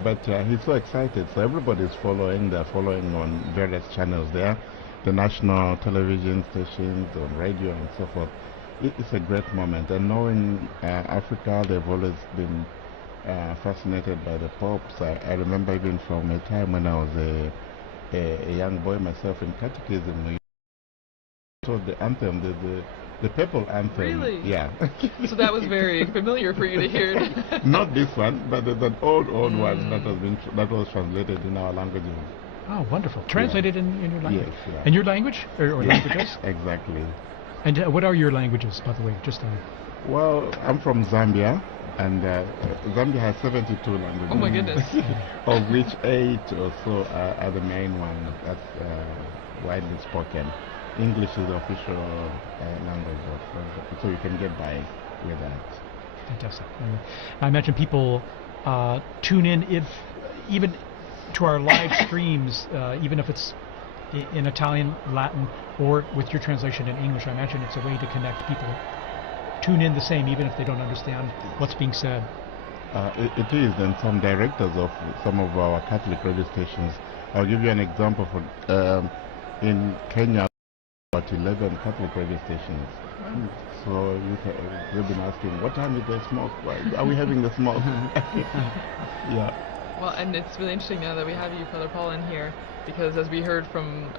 But he's so excited, so everybody's following. They're following on various channels there, the national television stations, on radio and so forth. It's a great moment, and knowing Africa, they've always been fascinated by the popes. I remember even from a time when I was a young boy myself in catechism, it was the anthem, the papal anthem. Really? Yeah. So that was very familiar for you to hear. Not this one, but there's an old one that was translated in our languages. Oh, wonderful. Translated in your language? Yes. Yeah. And your language? Or languages? Exactly. And what are your languages, by the way? Well, I'm from Zambia, and Zambia has 72 languages. Oh my goodness. Of which 8 or so are the main ones that's widely spoken. English is the official language, so you can get by with that. Fantastic. I imagine people tune in even to our live streams, even if it's in Italian, Latin, or with your translation in English. I imagine it's a way to connect people. Tune in the same, even if they don't understand what's being said. It is, and some directors of some of our Catholic radio stations. I'll give you an example. In Kenya, about 11 Catholic radio stations. Wow. So we've been asking, what time is the smoke? Why are we having the smoke? Yeah. Well, and it's really interesting now that we have you, Father Paul, in here, because as we heard from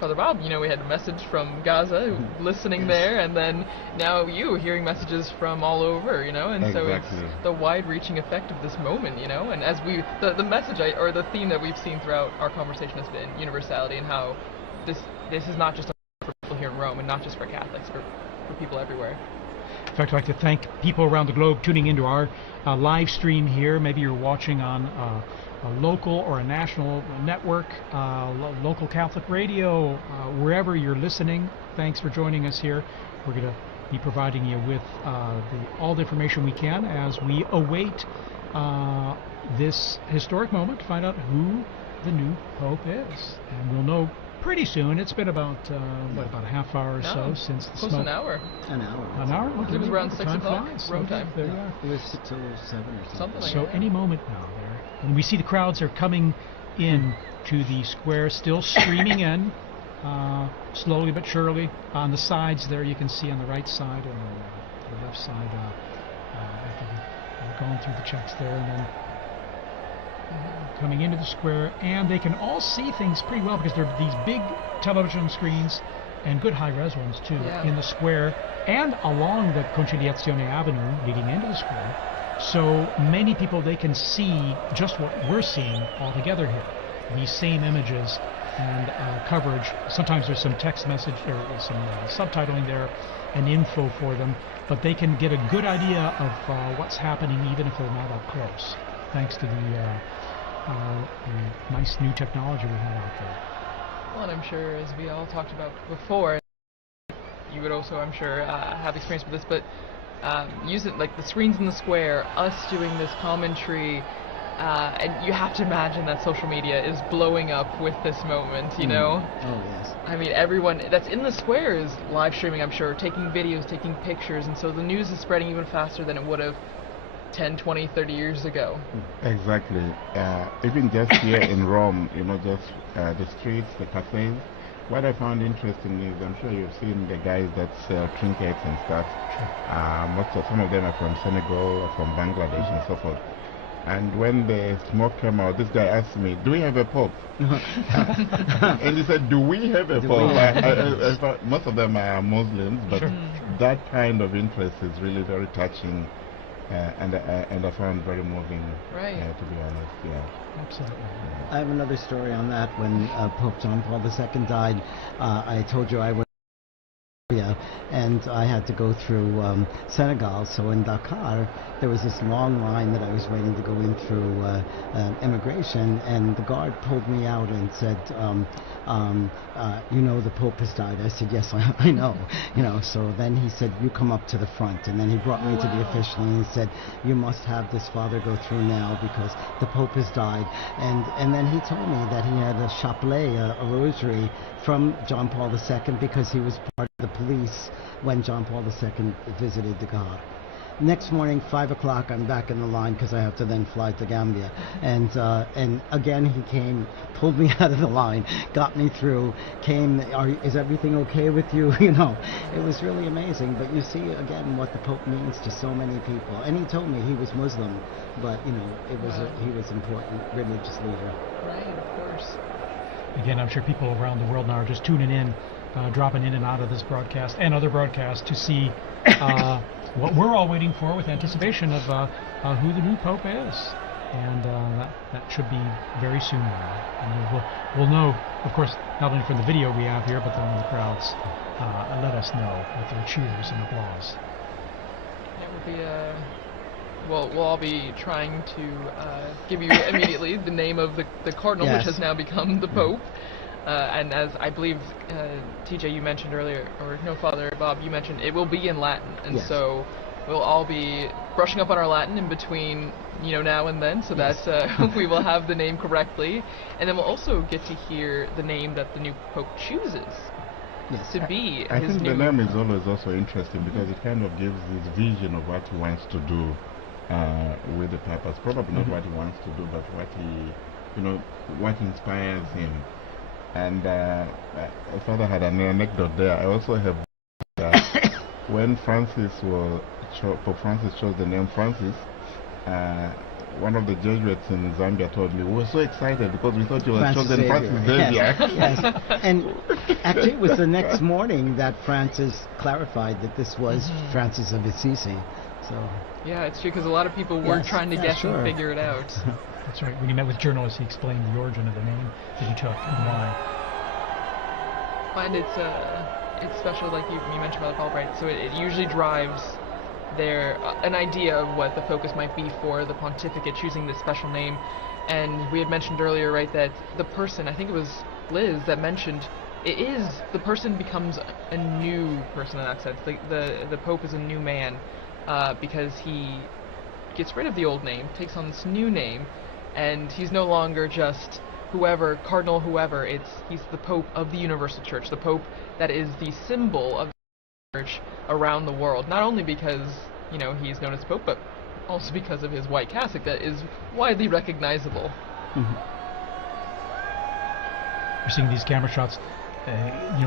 Father Bob, we had a message from Gaza, listening there, and then now you hearing messages from all over, and exactly. So it's the wide-reaching effect of this moment, and as the message or the theme that we've seen throughout our conversation has been universality, and how this is not just for people here in Rome, and not just for Catholics, for people everywhere. In fact, I'd like to thank people around the globe tuning into our live stream here. Maybe you're watching on a local or a national network, local Catholic radio, wherever you're listening. Thanks for joining us here. We're going to be providing you with all the information we can as we await this historic moment to find out who the new Pope is. And we'll know pretty soon. It's been about a half hour or so since the close smoke. An hour. An hour. An hour? Okay. It was around 6 o'clock Rome okay, time. There you are. It was 6 or 7 or something. Like so that. Any moment now there. And we see the crowds are coming in to the square, still streaming in, slowly but surely. On the sides there, you can see on the right side and the left side, going through the checks there, and then coming into the square, and they can all see things pretty well because there are these big television screens and good high-res ones too, Yeah. in the square and along the Conciliazione Avenue leading into the square. So many people, they can see just what we're seeing all together here. These same images and coverage. Sometimes there's some text message or some subtitling there and info for them, but they can get a good idea of what's happening even if they're not up close, thanks to the nice new technology we have out there. Well, and I'm sure, as we all talked about before, you would also, I'm sure, have experience with this, but using like the screens in the square, us doing this commentary, and you have to imagine that social media is blowing up with this moment, you know? Oh, yes. I mean, everyone that's in the square is live streaming, I'm sure, taking videos, taking pictures, and so the news is spreading even faster than it would have 10, 20, 30 years ago. Exactly. Even just here in Rome, you know, just the streets, the cafes. What I found interesting is, I'm sure you've seen the guys that sell trinkets and stuff. Some of them are from Senegal, or from Bangladesh, and so forth. And when the smoke came out, this guy asked me, "Do we have a pope?" And he said, "Do we have a pope?" I thought most of them are Muslims, but that kind of interest is really very touching. And I found very moving, Right. To be honest, yeah. Absolutely. I have another story on that. When Pope John Paul II died, I told you I was and I had to go through Senegal. So in Dakar, there was this long line that I was waiting to go in through immigration, and the guard pulled me out and said, "You know, the Pope has died." I said, "Yes, I know." You know. So then he said, "You come up to the front," and then he brought me to the official, and he said, "You must have this father go through now because the Pope has died." And then he told me that he had a chapelet, a rosary from John Paul II, because he was part of the police when John Paul II visited Dakar. Next morning, 5 o'clock, I'm back in the line because I have to then fly to Gambia. And again, he came, pulled me out of the line, got me through, came, is everything okay with you? You know, it was really amazing. But you see, again, what the Pope means to so many people. And he told me he was Muslim, but, you know, he was important religious leader. Right, of course. Again, I'm sure people around the world now are just tuning in, dropping in and out of this broadcast and other broadcasts to see what we're all waiting for with anticipation of who the new Pope is. And that should be very soon now. And we'll know, of course, not only from the video we have here, but then when the crowds let us know with their cheers and applause. It will be we'll all be trying to give you immediately the name of the cardinal, Yes. which has now become the Pope. And as I believe, TJ, you mentioned earlier, or no, Father Bob, you mentioned, it will be in Latin. And Yes. so we'll all be brushing up on our Latin in between, you know, now and then, so Yes. that we will have the name correctly. And then we'll also get to hear the name that the new Pope chooses Yes. to be I his think new... the name is always also interesting because it kind of gives this vision of what he wants to do with the purpose. Probably not what he wants to do, but what what inspires him. And Father had an anecdote there. I also have when Pope Francis chose the name Francis. One of the Jesuits in Zambia told me, we were so excited because we thought you were chosen Francis Xavier. Yes. And actually, it was the next morning that Francis clarified that this was Francis of Assisi. So Yeah, it's true, because a lot of people were Yes, trying to yeah, guess sure. and figure it out. That's right. When he met with journalists, he explained the origin of the name that he took and why. And it's special, like you mentioned about the Pope, right? So it usually drives their an idea of what the focus might be for the pontificate, choosing this special name. And we had mentioned earlier, right, that the person, I think it was Liz that mentioned, the person becomes a new person in that sense. The Pope is a new man because he gets rid of the old name, takes on this new name, and he's no longer just whoever, cardinal whoever. He's the Pope of the Universal Church, the Pope that is the symbol of the Church around the world. Not only because, you know, he's known as Pope, but also because of his white cassock that is widely recognizable. You're seeing these camera shots.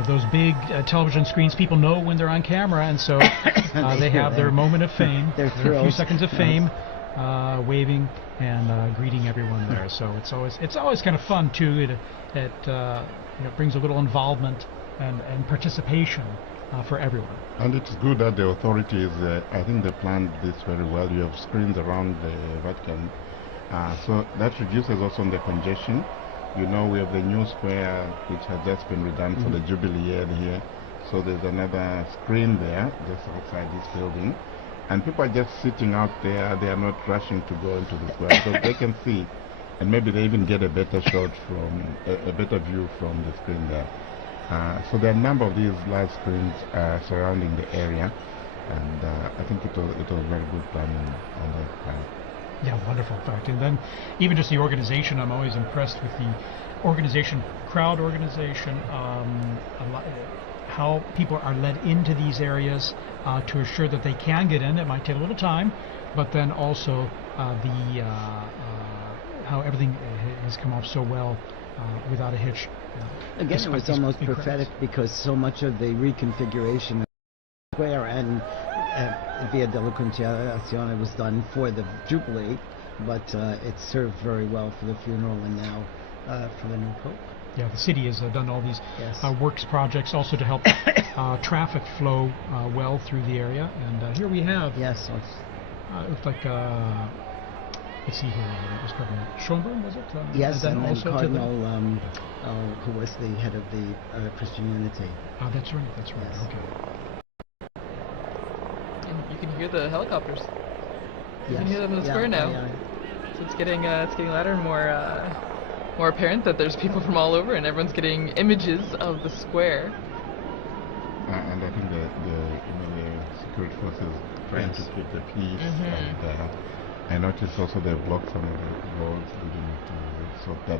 Those big television screens, people know when they're on camera, and so they have their moment of fame, They're a few thrilled. seconds of fame, waving and greeting everyone there. So it's always kind of fun too. It brings a little involvement and participation for everyone. And it's good that the authorities, I think they planned this very well. You have screens around the Vatican, so that reduces also the congestion. You know, we have the new square which has just been redone for the Jubilee year here. So there's another screen there just outside this building. And people are just sitting out there. They are not rushing to go into the square because they can see, and maybe they even get a better shot from, a better view from the screen there. So there are a number of these large screens surrounding the area. And I think it was very good planning on that part. Yeah, wonderful, in fact. And then even just the organization, I'm always impressed with the organization, crowd organization, how people are led into these areas to assure that they can get in. It might take a little time, but then also how everything has come off so well without a hitch. Again, it was almost prophetic because so much of the reconfiguration of the square and Via della Conciliazione was done for the Jubilee, but it served very well for the funeral and now for the new Pope. Yeah, the city has done all these works projects also to help traffic flow well through the area. And here we have, it looks like, let's see here, it was Cardinal Schönborn, was it? Yes, and then also Cardinal, who was the head of the Christian Unity. That's right, yes. Okay. And you can hear the helicopters. You can hear them in the square now. So it's getting louder and more apparent that there's people from all over, and everyone's getting images of the square. And I think the security forces trying to keep the peace. And I noticed also they blocked some of the roads leading to, so that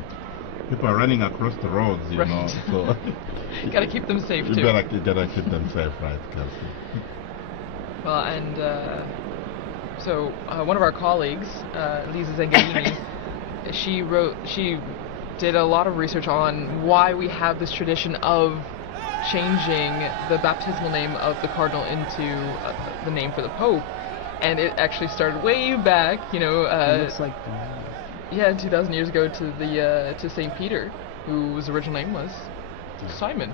people are running across the roads, you know. So you gotta keep them safe too. You gotta keep them safe, right? Well, and so one of our colleagues, Lisa Zengarini, she did a lot of research on why we have this tradition of changing the baptismal name of the cardinal into the name for the Pope, and it actually started way back, you know. It looks like 2,000 years ago to Saint Peter, whose original name was Simon,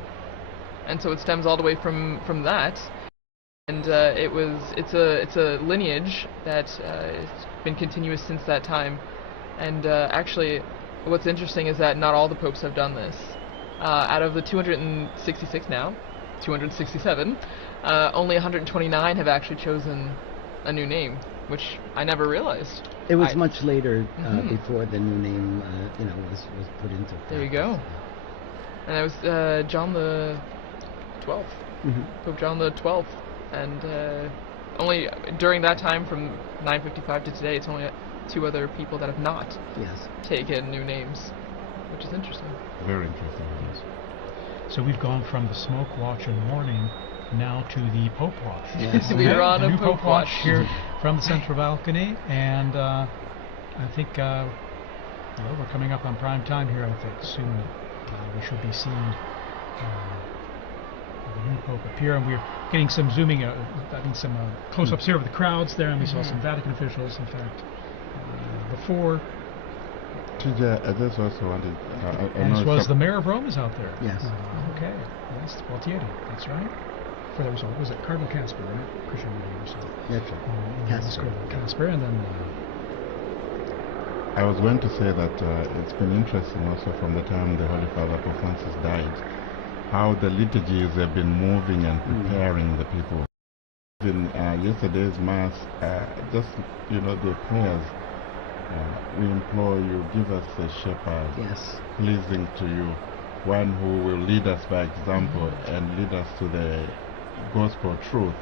and so it stems all the way from that. And it's a lineage that has been continuous since that time. And actually, what's interesting is that not all the popes have done this. Out of the 266 now, 267, only 129 have actually chosen a new name, which I never realized. It was much later before the new name, was put into practice. There you go. And it was John the 12th, Pope John the 12th. And only during that time, from 955 to today, it's only 2 other people that have not taken new names, which is interesting. Very interesting. Yes. So we've gone from the smoke watch and mourning now to the Pope watch. Yes, we are on a new Pope watch here from the central balcony, and I think we're coming up on prime time here. I think soon we should be seeing the new Pope appear, and we're getting some zooming, some close-ups here of the crowds there, and we saw some Vatican officials, in fact, before. TJ, I just also wanted... and as well as the mayor of Rome is out there. Yes. Okay. Yes, Gualtieri, that's right. For the result, was it Cardinal Casper, right? Christian University. That's right. Casper, and then... I was going to say that it's been interesting also from the time the Holy Father Pope Francis died, how the liturgies have been moving and preparing the people. In yesterday's Mass, just, the prayers, we implore you, give us a shepherd, pleasing to you, one who will lead us by example and lead us to the gospel truth.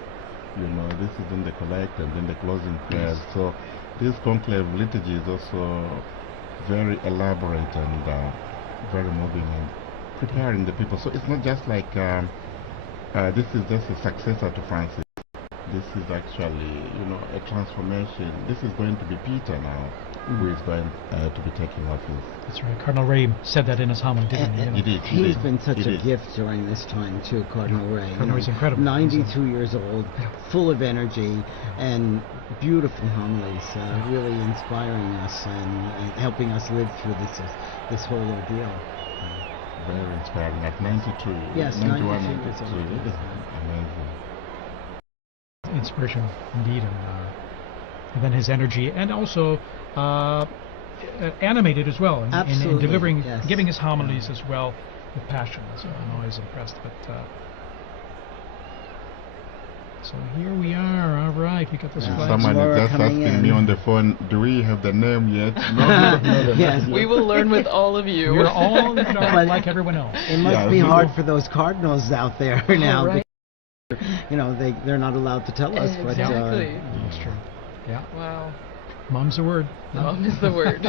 This is in the collect and then the closing prayers. So this conclave liturgy is also very elaborate and very moving and preparing the people. So it's not just like this is just a successor to Francis. This is actually, a transformation. This is going to be Peter now, who is going to be taking office. That's right. Cardinal Ray said that in his homily, didn't he? He did. He's been such a gift during this time, too, Cardinal Ray. Cardinal Ray's incredible. 92 years old, full of energy, and beautiful homilies, really inspiring us and helping us live through this whole ordeal. very inspiring. At 92, Yes, 91, 92 years 93. old. Amazing. Inspiration indeed, and then his energy, and also animated as well, in Absolutely, delivering, yes. giving his homilies as well with passion. So I'm always impressed. But so here we are. All right, we got this flag. Someone is Laura just coming asking in. me on the phone, do we have the name yet? No, we don't know the Yes. name We yet. will learn with all of you. We're all in the dark But- like everyone else. It must Yeah, be we hard will. for those cardinals out there Oh, now. right. They're not allowed to tell us. But, Exactly. That's true. Yeah, Wow. mom's the word. Mom is the word.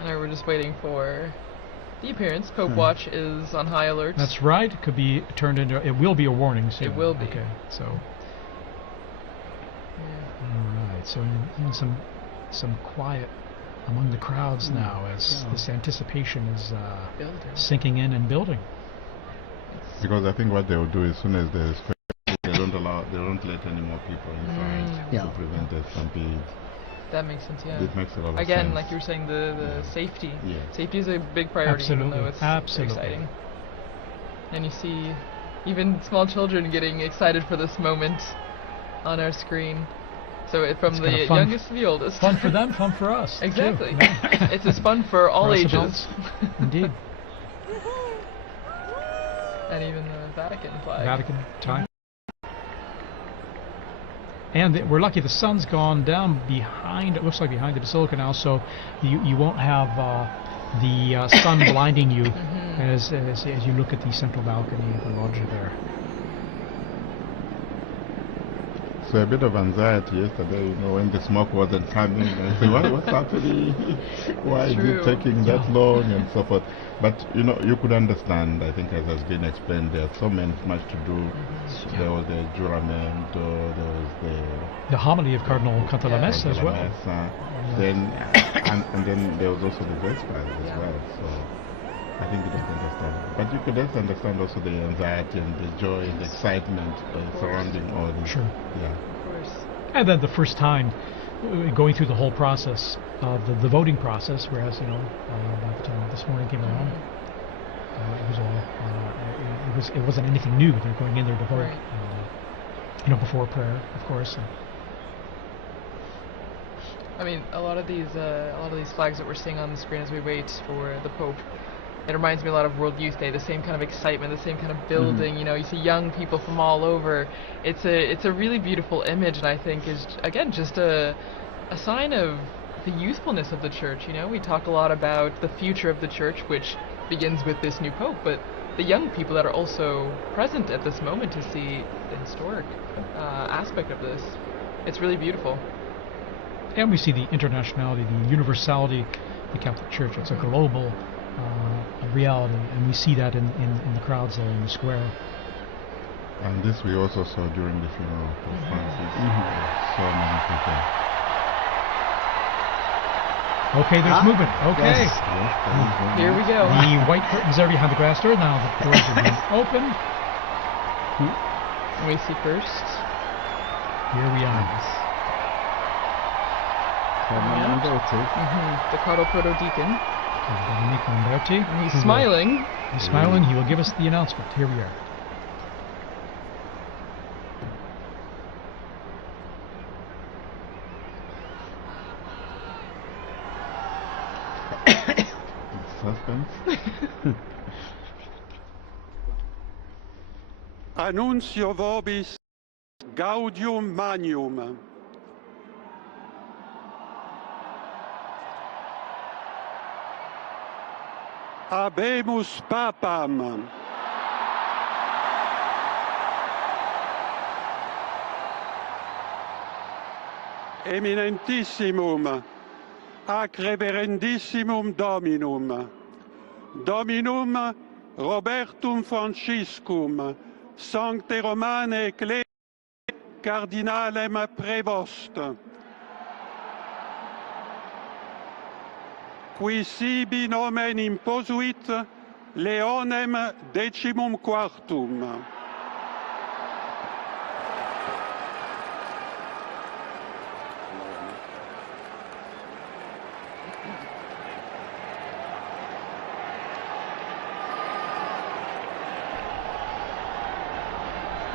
And we're just waiting for the appearance. Pope Watch is on high alert. That's right. It could be turned into. It will be a warning soon. It will be. Okay. So. Yeah. All right. So in some quiet among the crowds now, as this anticipation is Building. sinking in and building. Because I think what they will do as soon as there's they don't let any more people inside Yeah. to prevent the stampede. That makes sense, yeah. It makes a lot of Again, sense. like you were saying, the Yeah. safety. Yeah. Safety is a big priority, even Absolutely, though it's absolutely. exciting. And you see even small children getting excited for this moment on our screen. So from It's the kinda fun youngest to the oldest. Fun for them, fun for us. too. Exactly. Yeah. It's as fun for all For us ages. adults. Indeed. And even the Vatican flag. Vatican time. And we're lucky the sun's gone down behind, it looks like behind the Basilica now, so you won't have the sun blinding you as you look at the central balcony of the loggia there. So a bit of anxiety yesterday, when the smoke wasn't coming. I said, what's happening? Why is True. it taking that long and so forth? But you could understand. I think, as has been explained, there's so much to do. There was the juramento, there was The homily of Cardinal Cantalamessa as well. Then and then there was also the Vespers as well. So I think you don't understand. But you could just understand also the anxiety and the joy and the excitement surrounding all this. Sure. Yeah. Of course. And then the first time going through the whole process of the voting process, whereas by the time this morning came around, it was all it wasn't anything new. They're going in there to vote, Right. and, before prayer, of course. And I mean, a lot of these flags that we're seeing on the screen as we wait for the Pope, it reminds me a lot of World Youth Day. The same kind of excitement, the same kind of building. You see young people from all over. It's a really beautiful image, and I think is again just a sign of the youthfulness of the Church. We talk a lot about the future of the Church, which begins with this new Pope, but the young people that are also present at this moment to see the historic aspect of this. It's really beautiful. And we see the internationality, the universality of the Catholic Church. It's a global reality, and we see that in the crowds there in the square. And this we also saw during the funeral of Pope Francis. So many people. Okay, there's movement. Okay. Yes. Yes, there is one. Here we go. The white curtains are behind the glass door. Now the doors are being opened. We see first. Here we are. The Cardinal Proto-Deacon. Dominic Lamberti. And he's smiling. He's smiling. He will give us the announcement. Here we are. Suspense. Annuncio vobis gaudium magnum. Habemus papam. Eminentissimum, ac reverendissimum Dominum, Dominum Robertum Franciscum, Sancte Romane Ecclesiae Cardinalem Prevost, qui sibi nomen imposuit Leonem XIV.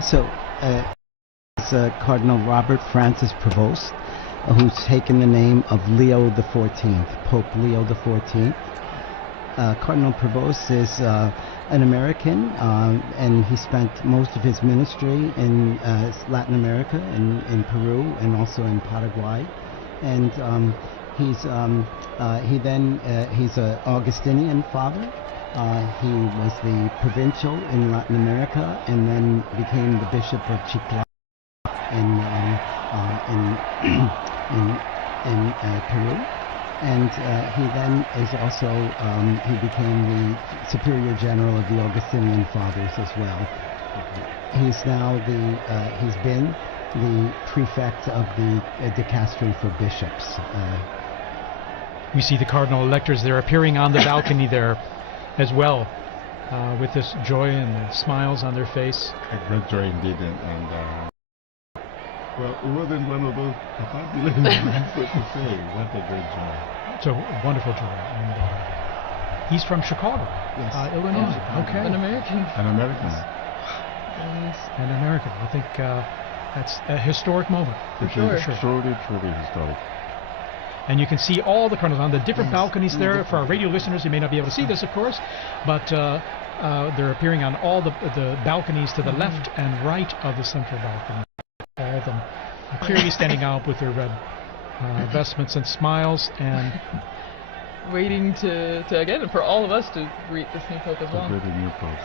So, it's Cardinal Robert Francis Prevost, who's taken the name of Leo XIV, Pope Leo XIV. Cardinal Prevost is an American, and he spent most of his ministry in Latin America, in Peru, and also in Paraguay. And he's an Augustinian father. He was the provincial in Latin America, and then became the Bishop of Chiclayo in Peru. And he then is also, he became the Superior General of the Augustinian Fathers as well. He's now he's been the prefect of the dicastery for bishops. We see the cardinal electors there appearing on the balcony there as well, with this joy and the smiles on their face. A great joy indeed, and well, it wasn't one of those fabulous things to say. What a great joy. It's a wonderful joy. And he's from Chicago, Yes. Illinois. Yeah. Okay. An American. An American. An American. I think that's a historic moment. For sure. Truly historic. And you can see all the cardinals on the different Yes. balconies there. For our radio listeners, you may not be able to see this, of course, but they're appearing on all the balconies to the left and right of the central balcony. All of them clearly standing out with their red vestments and smiles, and Waiting to again, for all of us to greet this new Pope as well. The new Pope.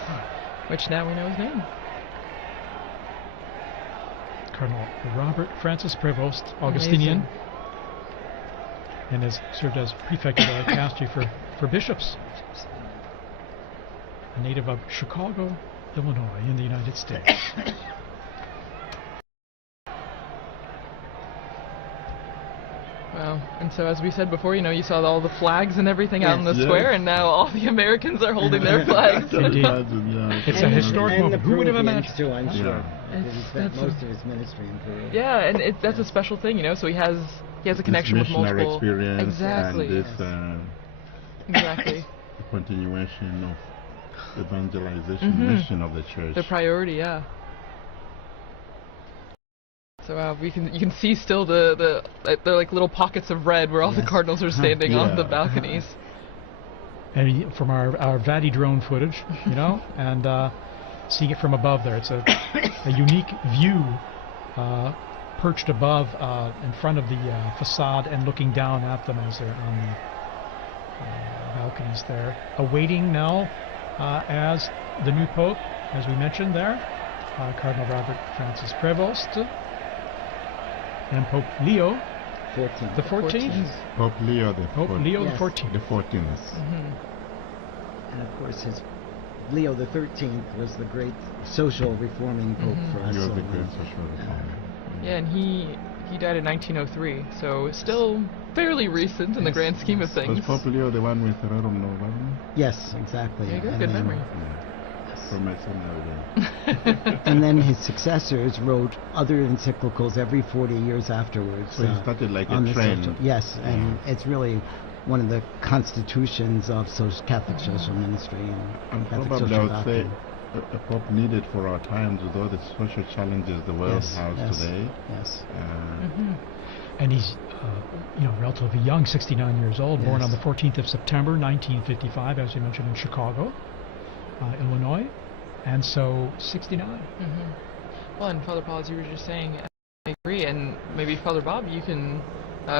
Which now we know his name. Cardinal Robert Francis Prevost, Augustinian, Amazing. and has served as prefect of the dicastery for bishops. A native of Chicago, Illinois, in the United States. Wow. And so, as we said before, you saw all the flags and everything out in the Yes. square, and now all the Americans are holding their flags. Indeed. Yeah. It's a historic and moment. the Who would have Peruvians imagined? too, I'm Yeah. sure. Because he It's- spent that's most of his ministry in Peru. Yeah, and that's a special thing, So he has a connection with missionary multiple. experience Exactly. and this Exactly. continuation of evangelization Mhm. mission of the church. The priority, yeah. So you can see still the like little pockets of red where all the Yes. cardinals are standing on the Yeah. balconies. And from our Vati drone footage, and seeing it from above there, it's a unique view, perched above in front of the facade and looking down at them as they're on the balconies there, awaiting now as the new Pope, as we mentioned there, Cardinal Robert Francis Prevost, and Pope Leo 14. the 14th. Pope Leo the Pope Leo the Yes. 14th. the 14th. And of course, Leo the 13th was the great social reforming pope for us. You're so, the great social reformer. Yeah, and he died in 1903, so still fairly recent in the Yes. grand scheme of Was things. Pope Leo the one with Rerum Novarum? Yes, exactly. There you go, And good then- memory. From my seminary days. And then his successors wrote other encyclicals every 40 years afterwards. So he started like on a the trend. social- yes, and it's really one of the constitutions of Catholic social ministry and Catholic Probably I social would say doctrine. a Pope needed for our times with all the social challenges the world Yes, has yes. today. Yes. And he's, relatively young, 69 years old, born Yes. on the 14th of September, 1955, as you mentioned, in Chicago, Illinois, and so 69. Well, and Father Paul, as you were just saying, I agree, and maybe Father Bob, you can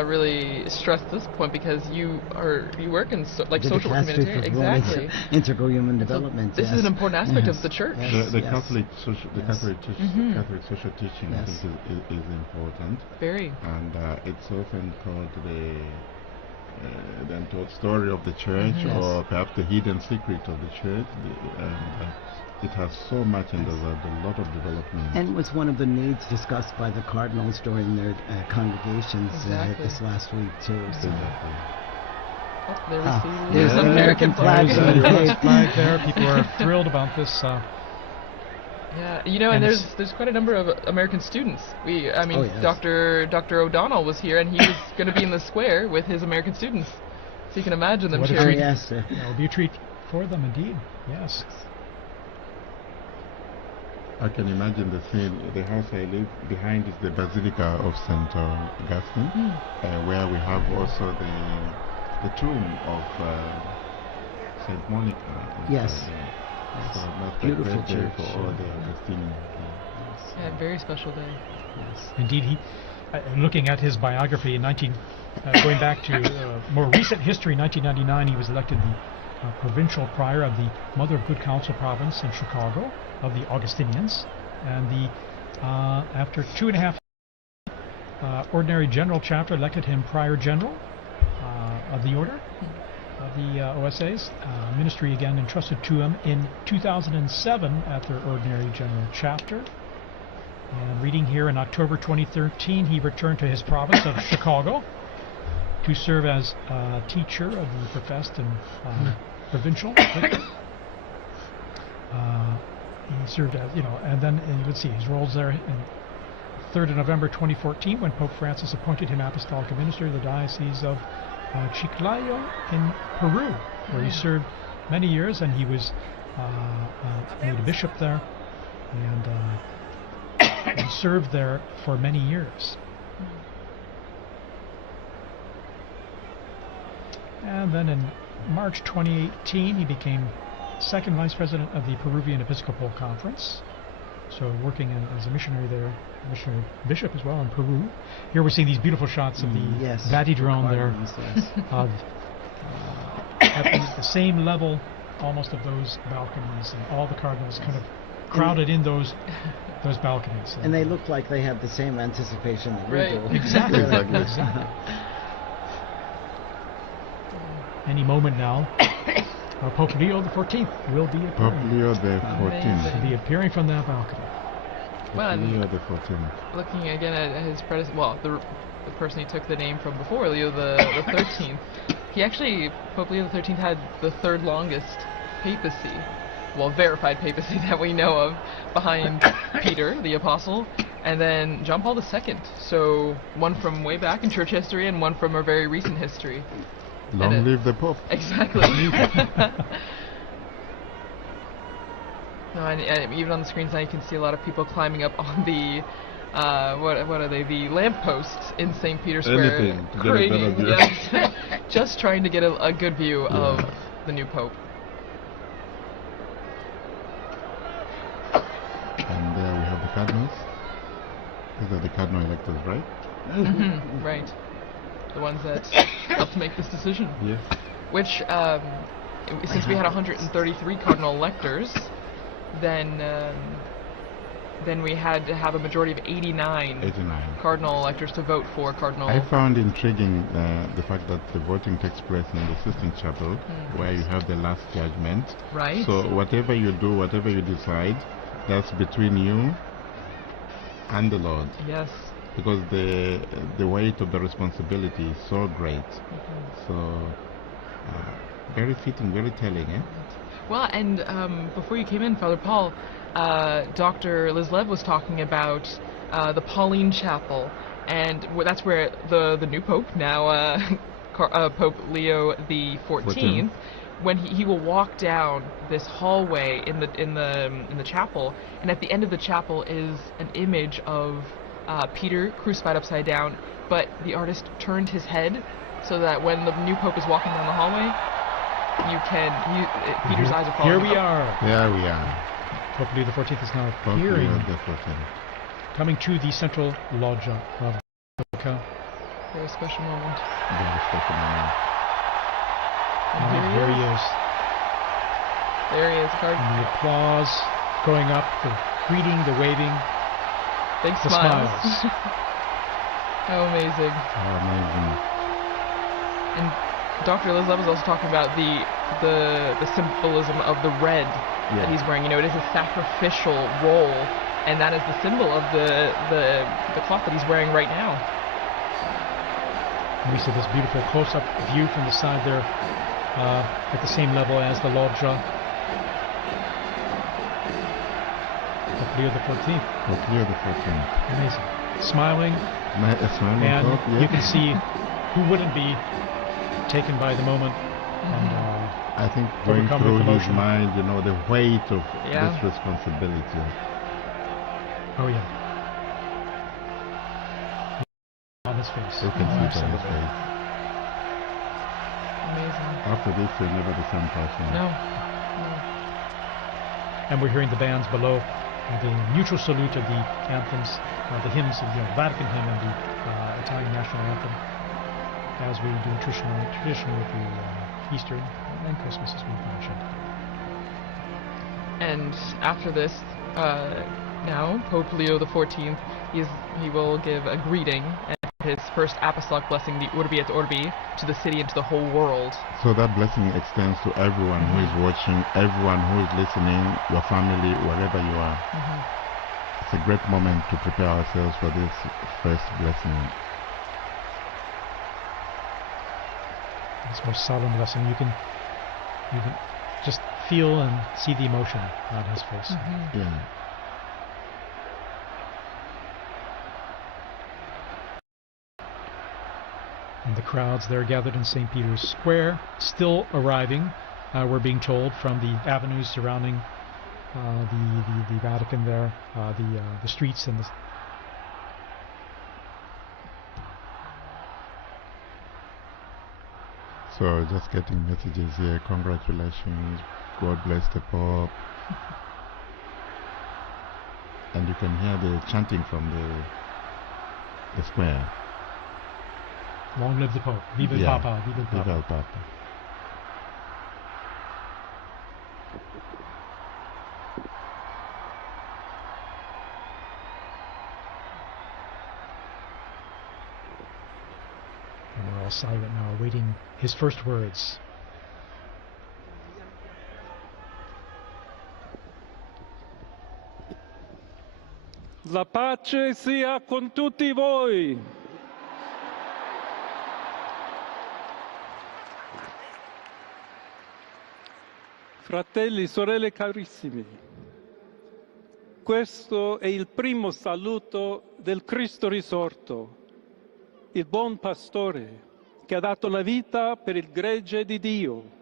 really stress this point because you work in social The work dicastery humanitarian. for promoting Exactly. Integral human So development. this yes. is an important aspect Yes. of the church. Yes. The yes. Catholic social, the Yes. Catholic social teaching, I Yes. think, is important, Very. and it's often called the untold story of the church, Yes. or perhaps the hidden secret of the church. And it has so much, and there's a lot of development. And was one of the needs discussed by the cardinals during their congregations Exactly. this last week too. So. Exactly. Oh, there we Ah, see there's the the American flag. There's the US flag there. People are thrilled about this. Yeah, and And there's quite a number of American students. Oh, yes. Dr. O'Donnell was here, and he was going to be in the square with his American students. So you can imagine them What a Oh, cheering. treat. yes. That will be a treat for them, indeed. Yes. I can imagine the scene. The house I live behind is the Basilica of St. Augustine, where we have also the tomb of St. Monica. Yes. So that's Beautiful a great day church. for all the Augustinians. Yeah, very special day. Yes. Indeed, he. Looking at his biography in going back to more recent history, 1999, he was elected the provincial prior of the Mother of Good Counsel province in Chicago of the Augustinians, and the after 2.5 ordinary general chapter elected him prior general of the order of the OSAs. Ministry again entrusted to him in 2007 at their ordinary general chapter. And reading here, in October 2013, he returned to his province of Chicago to serve as teacher of the professed and provincial. He served as, and then let's see his roles there. In 3rd of November 2014, when Pope Francis appointed him apostolic minister of the Diocese of Chiclayo in Peru, where he served many years, and he was made a bishop there, and he served there for many years. And then in March 2018, he became second vice president of the Peruvian Episcopal Conference, so working as a missionary there, missionary bishop as well in Peru. Here we're seeing these beautiful shots of the Vatidrome there, of at the same level almost of those balconies, and all the cardinals kind of crowded in those balconies. And they look like they have the same anticipation that we do. Exactly. Exactly. Any moment now, Pope Leo XIV will be appearing. Pope Leo XIV. Will be appearing from that balcony. Well, Pope Leo XIV. Looking again at his predecessor, well, the person he took the name from before, Leo the 13th, he actually, Pope Leo XIII had the third longest papacy, well, verified papacy that we know of, behind Peter, the apostle, and then John Paul II. So one from way back in church history and one from our very recent history. Long live the Pope. Exactly. No, and even on the screens now you can see a lot of people climbing up on the what are they? The lampposts in St. Peter's Square. Anything to get a Craning, better view. yes. Just trying to get a good view of the new Pope. And there we have the cardinals. These are the cardinal electors, right? Mm-hmm, right. The ones that helped make this decision. Yes. Which, since we had 133 cardinal electors, then we had to have a majority of 89 cardinal electors to vote for cardinal. I found intriguing the fact that the voting takes place in the Sistine Chapel, where you have the last judgment. Right. So whatever you do, whatever you decide, that's between you and the Lord. Yes. Because the weight of the responsibility is so great. So very fitting, very telling, eh? Well, and before you came in, Father Paul, Dr. Liz Lev was talking about the Pauline Chapel, and that's where the new Pope, now Pope Leo the 14th, when he will walk down this hallway in the chapel, and at the end of the chapel is an image of Peter crucified upside down, but the artist turned his head so that when the new Pope is walking down the hallway, Peter's eyes are following. Here we are. There we are. Pope Leo XIV is now Pope appearing, Leo XIV. coming to the central loggia of Basilica. Very special moment. Very special moment. And Here he is. There he is, And the applause going up, the greeting, the waving, Big the smiles. smiles. How amazing. How amazing. And Dr. Liz was also talking about the symbolism of the red that he's wearing. You know, it is a sacrificial role, and that is the symbol of the cloth that he's wearing right now. And we see this beautiful close-up view from the side there, at the same level as the loggia. Pope Leo XIV. Pope Leo XIV. Amazing. Smiling. Smiling And Pope, yes. you can see who wouldn't be taken by the moment. And, I think going overcome through with his emotion. mind, you know, the weight of this responsibility. Oh, yeah. On his face. You can see it on his face. Amazing. After this, he'll never be the same person. No. And we're hearing the bands below, the mutual salute of the anthems, the hymns, of the Vatican hymn and the Italian national anthem, as we do traditionally with the Easter and Christmas, as we've mentioned. And after this, now Pope Leo XIV, he will give a greeting and his first apostolic blessing, the Urbi et Orbi, to the city and to the whole world. So that blessing extends to everyone who is watching, everyone who is listening, your family, wherever you are. It's a great moment to prepare ourselves for this first blessing. This most solemn blessing, you can just feel and see the emotion on his face. Yeah. And the crowds there gathered in St. Peter's Square, still arriving, we're being told, from the avenues surrounding the Vatican there, the streets and the... So just getting messages here, congratulations, God bless the Pope. And you can hear the chanting from the square. Long live the Pope. Viva il Papa. Viva il Papa. Viva il Papa. And we're all silent now, awaiting his first words. La pace sia con tutti voi. Fratelli, sorelle carissimi, questo è il primo saluto del Cristo risorto, il buon pastore che ha dato la vita per il gregge di Dio.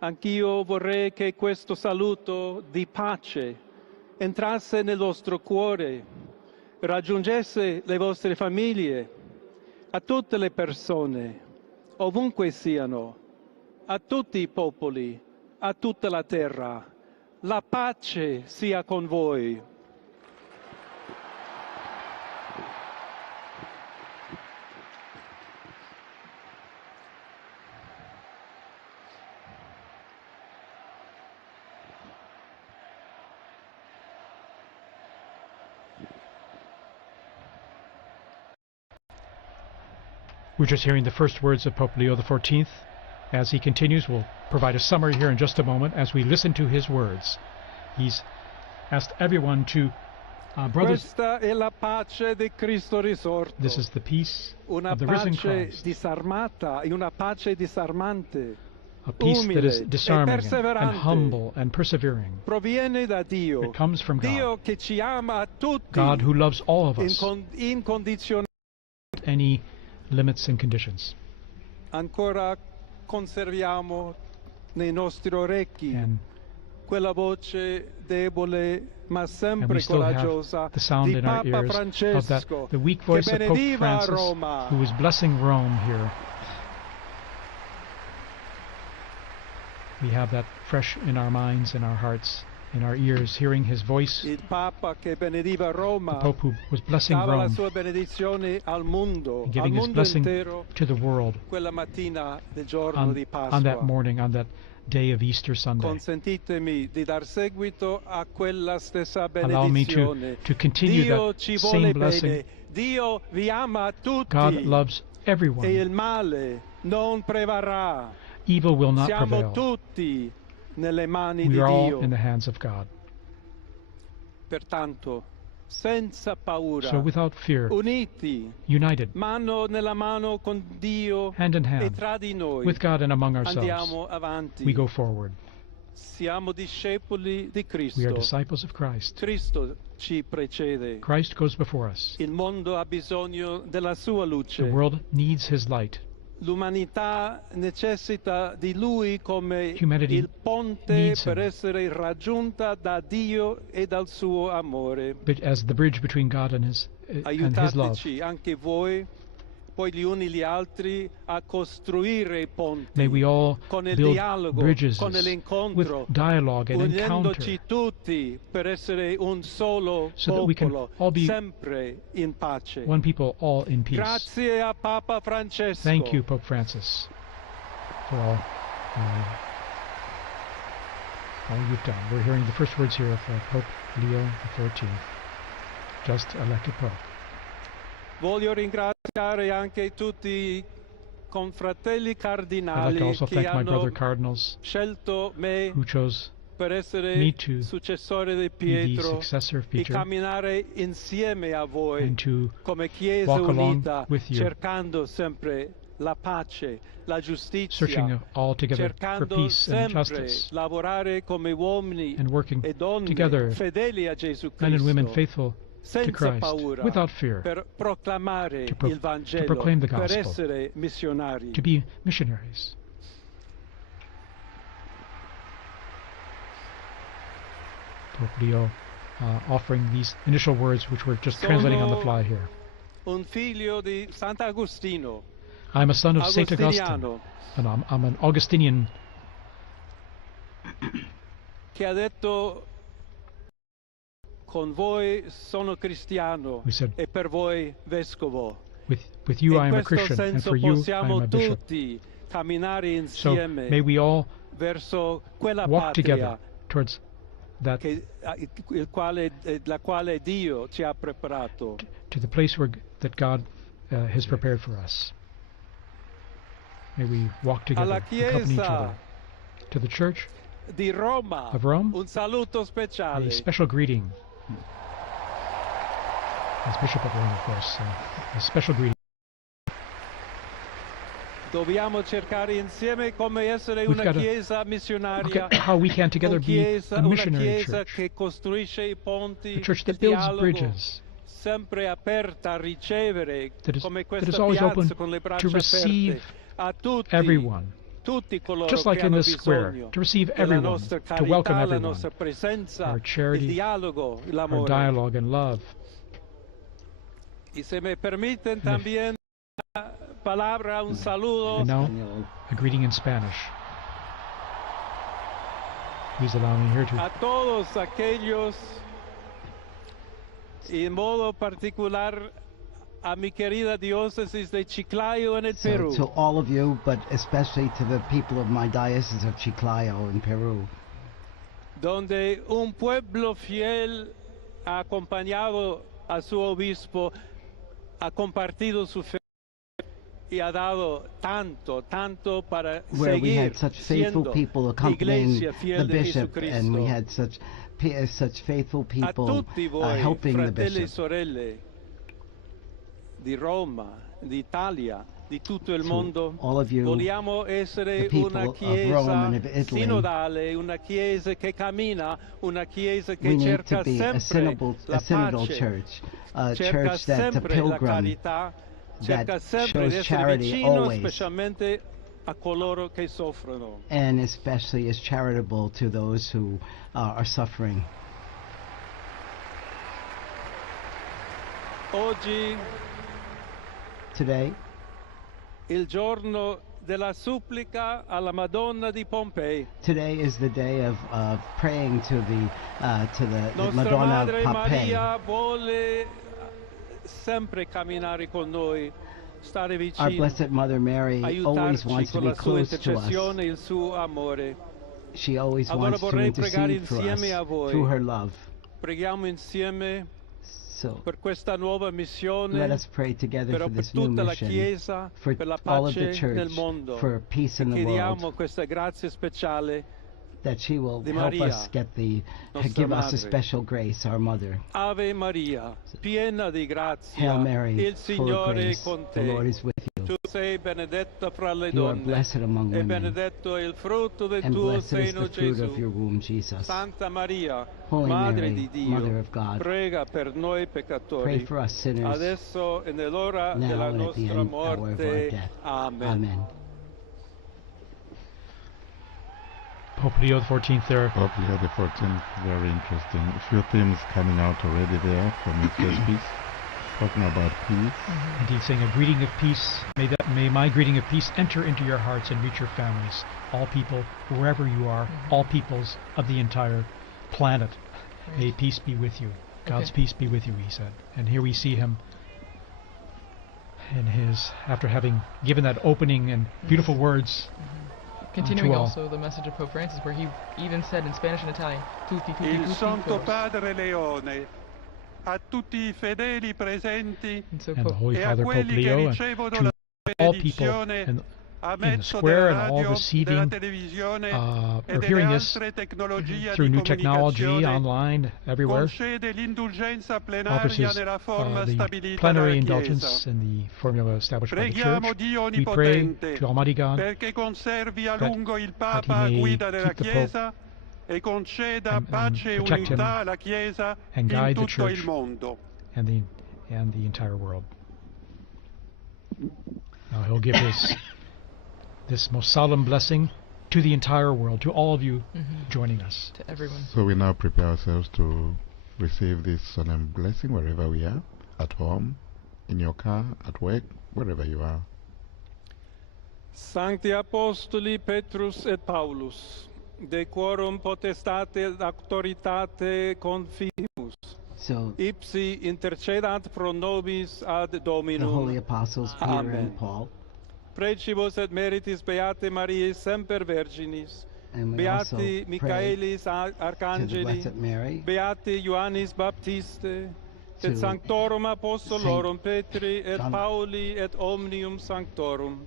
Anch'io vorrei che questo saluto di pace entrasse nel vostro cuore, raggiungesse le vostre famiglie, a tutte le persone, ovunque siano, a tutti i popoli, a tutta la terra. La pace sia con voi. We're just hearing the first words of Pope Leo XIV. As he continues, we'll provide a summary here in just a moment as we listen to his words. He's asked everyone to, brothers, Questa è la pace di Cristo risorto. this is the peace Una of the risen pace Christ, disarmata e una pace disarmante. a peace that is umile disarming e perseverante. and humble and persevering. Proviene da Dio. It comes from Dio God, che ci ama a tutti. God who loves all of us, Incondizionatamente. without any limits and conditions. Ancora conserviamo nei nostri orecchi And quella voce debole ma we sempre still have coraggiosa the sound di in our Papa ears of that, Francesco the weak che voice of Pope benediva Francis, Roma. who was blessing Rome here. We have that fresh in our minds, in our hearts, in our ears, hearing his voice. Il Papa che benediva The Roma Pope who was blessing dava la Rome, sua benedizione al mondo, and al giving his mondo blessing intero to the world quella mattina del giorno di on that Pasqua. morning, on that day of Easter Sunday. Consentitemi di dar seguito a quella stessa Allow me benedizione. to continue Dio that ci same vuole blessing. bene. Dio vi ama tutti. God loves E everyone. il male non prevarrà. Evil will not Siamo prevail. tutti nelle mani We di are all Dio. in the hands of God. Pertanto, senza paura, So without fear, uniti, united, mano nella mano con Dio hand in e hand, tra di noi, with God and among ourselves, andiamo avanti. we go forward. Siamo discepoli di Cristo. We are disciples of Christ. Cristo ci precede. Christ goes before us. Il mondo ha bisogno della sua luce. The world needs his light. l'umanità necessita di lui come Humanity il ponte needs per him. essere raggiunta da Dio e dal suo amore. But as the bridge between God and His love. Aiutateci anche voi, poi gli uni gli altri, a costruire i ponti May we all con il build dialogo, bridges con with l'incontro, dialogue and encounter, unendoci tutti per essere un solo so that we can popolo, all be sempre in pace. one people, all in peace. Grazie a Papa Francesco. Thank you, Pope Francis, for all you've done. We're hearing the first words here of Pope Leo XIV, just elected Pope. Voglio ringraziare anche tutti i confratelli I'd like to cardinali also che thank my brother hanno cardinals scelto me who chose per essere me to successore di be the Pietro successor of e Peter camminare insieme a voi and to come Chiesa walk along unita, with you, cercando sempre la pace, la searching giustizia, all together for cercando peace and sempre justice, lavorare come uomini and working e donne together, fedeli a Gesù men and women Cristo, faithful to senza Christ, paura, without fear, per proclamare il to Vangelo, proclaim the per gospel, essere missionari. to be missionaries. Pope Leo offering these initial words, which we're just translating on the fly here. Un figlio di Sant'Agostino, I'm a son of Saint Augustine, Agostiniano, and I'm an Augustinian che ha detto: con voi sono cristiano who said, e per voi vescovo. with you I In am a questo Christian, and senso for you I am possiamo a bishop. tutti camminare So insieme may we all verso quella walk together patria towards that, la quale Dio ci ha preparato. to the place that God has prepared for us. May we walk together, Alla accompany each other. Chiesa To the Church di Roma, of Rome, un saluto speciale. a special greeting. As Bishop of Rome, of course, a special greeting. Dobbiamo cercare insieme come essere We've una got to chiesa look missionaria, at how we can together be a una missionary chiesa church, che costruisce i ponti, a church that il builds dialogo, bridges, sempre aperta a ricevere, that is come always questa open piazza con le to braccia receive aperte a tutti, everyone, tutti coloro just che like in hanno the square, bisogno to receive della everyone, nostra to welcome carità, la everyone, nostra presenza, our charity, il dialogo, our l'amore. dialogue and love. Y se me permiten también una palabra, un saludo And now, a greeting in Spanish. Please allow me here to a todos aquellos, y en modo particular a mi querida diócesis de Chiclayo en el So Perú, to all of you, but especially to the people of my diocese of Chiclayo in Peru, donde un pueblo fiel ha acompañado a su obispo, ha compartido su fe y ha dado tanto para where we seguir had such faithful siendo people accompanying iglesia the fiel de bishop, and we Jesucristo. had such faithful A people tutti voi, helping the fratelli e bishop. sorelle di Roma, d'Italia, di tutto il To mondo, all of you, vogliamo essere the people una of chiesa Rome and of Italy, sinodale, una chiesa che cammina, una chiesa che we need cerca to be a sempre la synodal pace, church, a cerca church that's a sempre la pilgrim, carità, cerca that sempre di shows essere charity vicino always, specialmente a coloro che soffrono. and especially is charitable to those who are suffering. Oggi Today, il giorno della supplica alla Madonna di Pompei. today is the day of praying to the Nostra Madonna of Madre Pompeii. Maria vuole sempre camminare con noi, stare Our vicino, Blessed Mother Mary always aiutarci wants to con be la sua close to us. intercessione e il suo amore. She always Allora wants to vorrei pregare intercede for us insieme a voi. through her love. Preghiamo insieme So per questa nuova missione, let us pray together però for per this new tutta la mission, Chiesa, for per la all of the pace nel church, mondo. for peace in the Chiediamo world, questa grazia speciale that she will Di help Maria, us get Nostra give us a Madre. special grace, our mother. Ave Maria, piena di grazia, Hail Mary, il full of Signore è grace, con the Lord te. is with you. Tu sei benedetta fra le You are donne, blessed among e women, benedetto è il frutto del and tuo blessed is seno, the fruit of Gesù. your womb, Jesus. Santa Maria, Holy Madre Mary, di Dio, Mother of God, prega per noi pray peccatori, for us sinners, adesso e nell'ora now della and at the nostra end hour of our morte. death. Amen. Amen. Pope Leo XIV there. Pope Leo XIV, very interesting. A few themes coming out already there from his first piece, talking about peace. Indeed, saying a greeting of peace. May my greeting of peace enter into your hearts and reach your families. All people, wherever you are, all peoples of the entire planet. May peace be with you. God's peace be with you, he said. And here we see him in his, after having given that opening and beautiful words. Continuing to all. also the message of Pope Francis, where he even said in Spanish and Italian, tutti, tutti, Il tutti, Santo todos. Padre Leone, a tutti I fedeli presenti And so And the Pope, Holy e a Father, Pope quelli che Leo, and ricevono to la all people benedizione in a the mezzo square della and all radio, receiving, della televisione e are delle hearing this altre tecnologie through di new technology, comunicazione, online, everywhere. concede l'indulgenza Offers plenaria his, nella forma the stabilita plenary dalla indulgence Chiesa. in the formula established by the Preghiamo Church. Dio We pray Onnipotente to Almighty God perché conservi a that- lungo il that he Papa a may guida della keep the Pope Chiesa e conceda and pace e protect him unità alla Chiesa and in guide the tutto il Church mondo. and the entire world. Now he'll give this most solemn blessing to the entire world, to all of you joining us. to everyone. So we now prepare ourselves to receive this solemn blessing wherever we are, at home, in your car, at work, wherever you are. Sancti Apostoli Petrus et Paulus, de quorum potestate et auctoritate confimus, So ipsi intercedant pro nobis ad the Dominum. holy apostles Peter Amen. and Paul, Precibus et meritis Beate Mariae semper Virginis, and we also Beati pray Michaelis to the Arcangeli, Blessed Mary, Beati Ioannis Baptiste, to et Sanctorum Apostolorum Petri et John- Pauli et Omnium Sanctorum,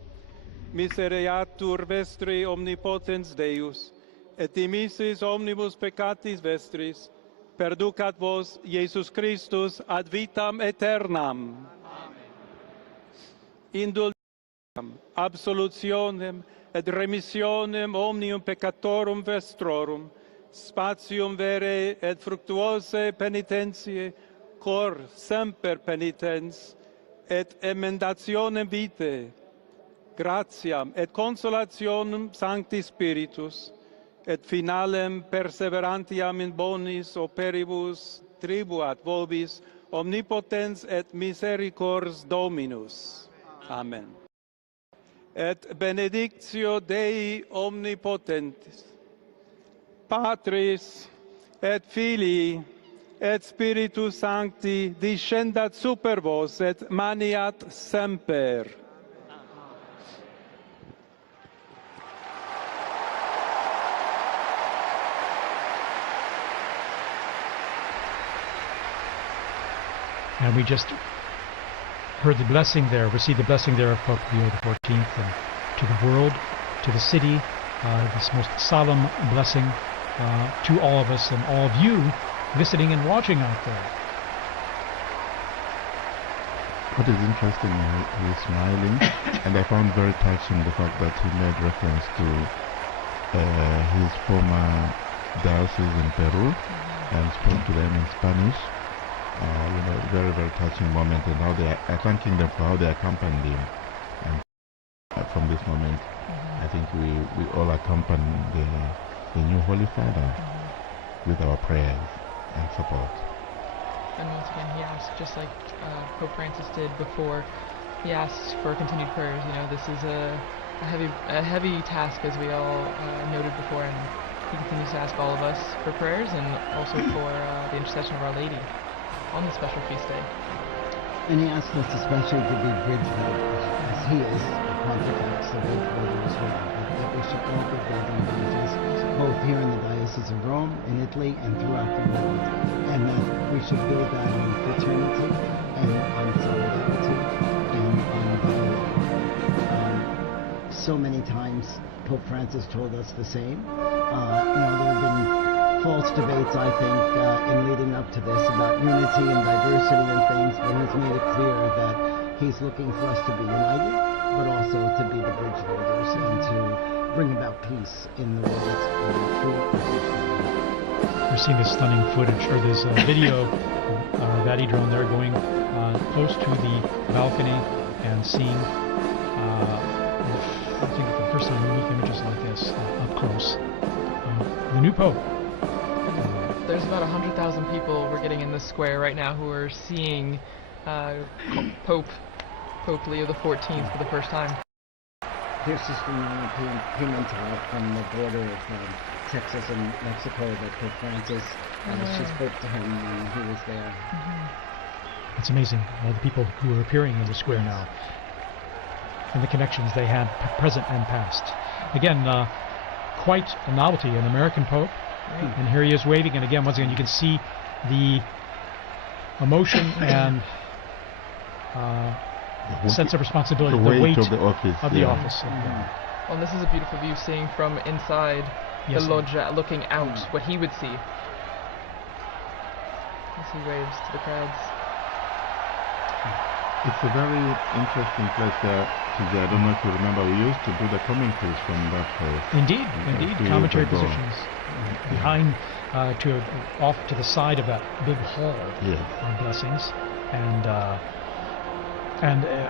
misereatur vestri omnipotens Deus, et dimissis omnibus peccatis vestris, perducat vos Iesus Christus ad vitam aeternam. Indulgentem, absolutionem et remissionem omnium peccatorum vestrorum, spatium vere et fructuose penitentiae, cor semper penitens, et emendationem vitae, gratiam et consolationem Sancti Spiritus, et finalem perseverantiam in bonis operibus tribuat vobis omnipotens et misericors Dominus. Amen. Et benedictio Dei omnipotentis, Patris et Filii et Spiritus Sancti descendat super vos et maniat semper. And we just heard the blessing there, received the blessing there of Pope Leo XIV, and to the world, to the city, this most solemn blessing to all of us and all of you listening and watching out there. What is interesting, he's smiling, and I found very touching the fact that he made reference to his former diocese in Peru and spoke to them in Spanish. Very, very touching moment, and how they are thanking them for how they accompanied him. And from this moment, I think we all accompany the new Holy Father with our prayers and support. And once again, he asked, just like Pope Francis did before, he asked for continued prayers. You know, this is a heavy task, as we all noted before, and he continues to ask all of us for prayers and also for the intercession of Our Lady on the special feast day. and he asked us especially to be bridge builders, as he is the pontifex, the bridge builder as well, that we should all be building bridges, both here in the Diocese of Rome, in Italy, and throughout the world, and that we should build that on fraternity, and on solidarity, and on dialogue. so many times Pope Francis told us the same. There have been false debates, I think, in leading up to this about unity and diversity and things, but he's made it clear that he's looking for us to be united, but also to be the bridge builders and to bring about peace in the world through religion. We're seeing this stunning footage, or this video of Vati drone there going close to the balcony and seeing, I think for the first time, unique images like this up close. The new Pope. There's about 100,000 people we're getting in the square right now who are seeing Pope Leo XIV for the first time. Here's Sister Pimentel from the border of Texas and Mexico that Pope Francis, she spoke to him when he was there. It's amazing, all the people who are appearing in the square now, and the connections they had present and past. Again, quite a novelty, an American Pope, and here he is waving, and again, once again, you can see the emotion and sense of responsibility, the weight of the office. Well, this is a beautiful view, seeing from inside the loggia, looking out, what he would see as he waves to the crowds. It's a very interesting place there. I don't know if you remember, we used to do the commentaries from that place. Indeed, commentary positions behind, off to the side of that big hall of blessings, and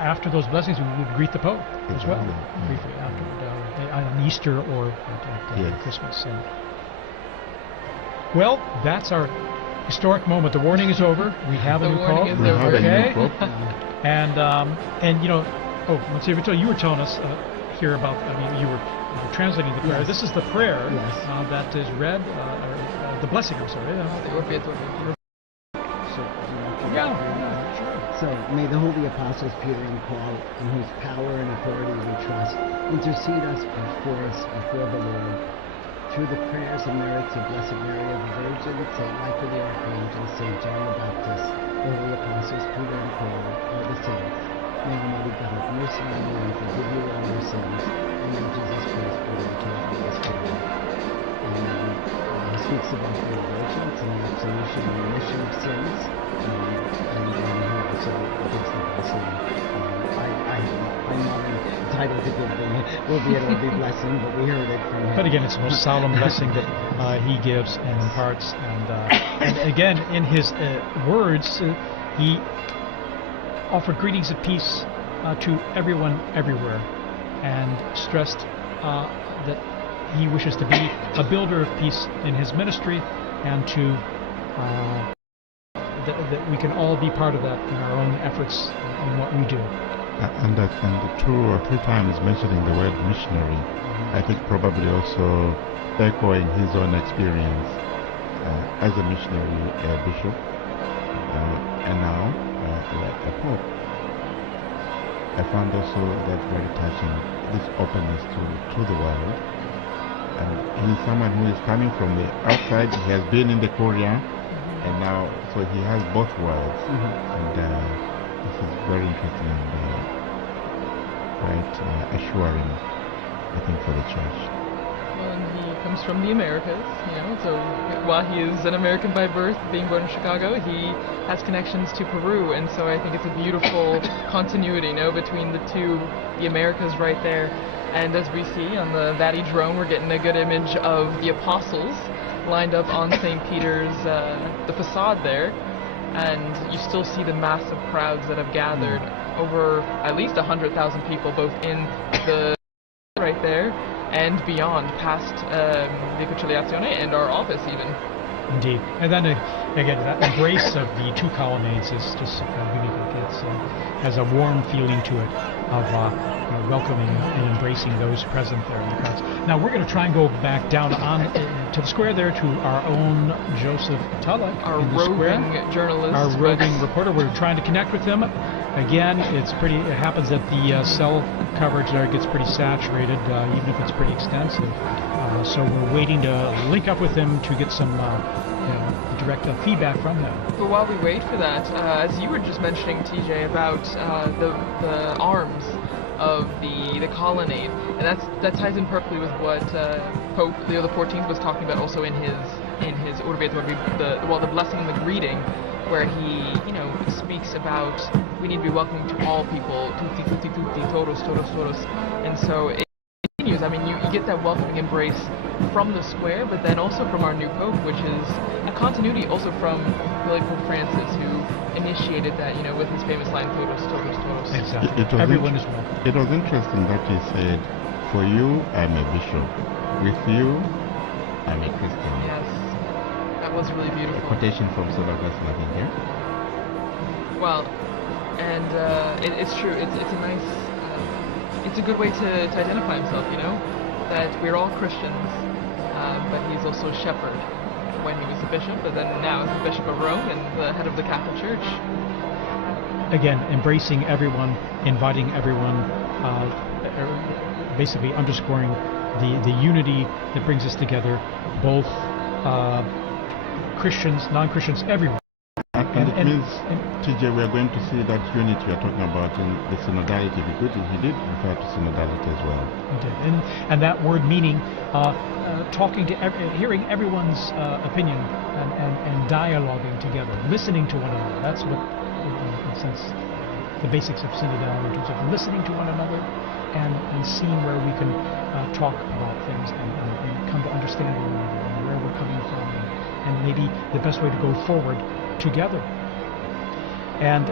after those blessings, we would greet the Pope as well, briefly afterward, on Easter or at Christmas. Well, that's our historic moment. The warning is over. We have a new Pope. And Monsignor Vittorio, you were telling us here about, you were translating the prayer. This is the prayer that is read, the blessing, I'm sorry. So, may the holy apostles Peter and Paul, in whose power and authority we trust, intercede before the Lord, through the prayers and merits of Blessed Mary of the Virgin, St. Michael the Archangel, St. John the Baptist, the holy apostles Peter and Paul, all the saints. May Almighty God have mercy on you and forgive you all your sins, and Lord Jesus Christ, Lord, and King of this world. And speaks about the indulgence and the absolution and remission of sins, and he also gives the blessing. I'm not entitled to give the will be an only blessing, but we heard it from him. But again, it's the most solemn blessing that he gives and imparts. And again, in his words, he offered greetings of peace to everyone everywhere, and stressed that he wishes to be a builder of peace in his ministry, and to that we can all be part of that in our own efforts in what we do. And 2 or 3 times mentioning the word missionary, I think probably also echoing his own experience as a missionary bishop, and now like a pope. I found also that very touching, this openness to the world. And he's someone who is coming from the outside. He has been in the Korea, and now so he has both worlds. And this is very interesting and quite assuring, I think, for the church. Well, and he comes from the Americas, so while he is an American by birth, being born in Chicago, he has connections to Peru, and so I think it's a beautiful continuity, between the two, the Americas right there. And as we see on the Vati drone, we're getting a good image of the apostles lined up on St. Peter's, the facade there, and you still see the massive crowds that have gathered, over at least 100,000 people, both in the right there and beyond, past the Conciliazione and our office even. Indeed. And then again, that embrace of the 2 colonnades is just unique. It has a warm feeling to it of welcoming and embracing those present there in the crowds. Now we're going to try and go back down on to the square there to our own Joseph Tulla, our roving journalist, our roving reporter. We're trying to connect with him. Again, it happens that the cell coverage there gets pretty saturated, even if it's pretty extensive. So we're waiting to link up with him to get some direct feedback from him. But while we wait for that, as you were just mentioning, TJ, about the arms of the colonnade, and that ties in perfectly with what Pope Leo XIV was talking about also in his Urbi et Orbi, the blessing and the greeting, where he speaks about we need to be welcoming to all people, tutti tutti tutti, todos todos todos, and so it continues. I mean, you get that welcoming embrace from the square, but then also from our new Pope, which is a continuity also from the late Pope Francis, who initiated that, with his famous line, todos, todos, todos. Exactly. Everyone is welcome. It was interesting that he said, for you, I'm a bishop. With you, I'm a Christian. Yes. That was really beautiful. A quotation from St. Augustine, I think, here. Well, and it's true. It's a nice... it's a good way to identify himself, that we're all Christians, but he's also a shepherd when he was a bishop, but then now as the Bishop of Rome and the head of the Catholic Church. Again, embracing everyone, inviting everyone, basically underscoring the unity that brings us together, both Christians, non-Christians, everyone. And it means, TJ, we are going to see that unity you are talking about in the synodality. Because he did refer to synodality as well. He did. And that word meaning talking to, hearing everyone's opinion and dialoguing together, listening to one another. That's what, in a sense, the basics of synodality, in terms of listening to one another and seeing where we can talk about things and come to understand one another and where we're coming from and maybe the best way to go forward together. And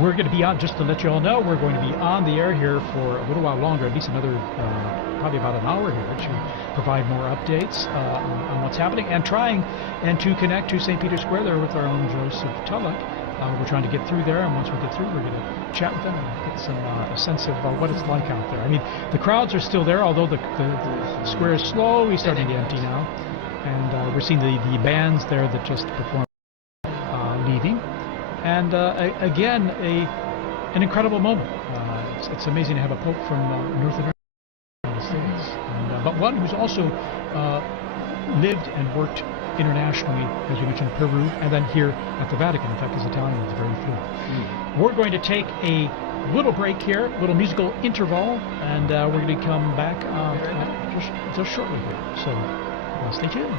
we're going to be on, just to let you all know, we're going to be on the air here for a little while longer, at least another, probably about an hour here, to provide more updates on what's happening and trying to connect to St. Peter's Square there with our own Joseph Tulloch. We're trying to get through there, and once we get through, we're going to chat with them and get a sense of what it's like out there. I mean, the crowds are still there, although the square is slowly starting to empty now, and we're seeing the bands there that just performed leaving, and again, an incredible moment. It's amazing to have a pope from North America, United States, but one who's also lived and worked internationally, as we mentioned, Peru, and then here at the Vatican. In fact, his Italian is very fluent. We're going to take a little break here, a little musical interval, and we're going to come back just shortly here. So stay tuned.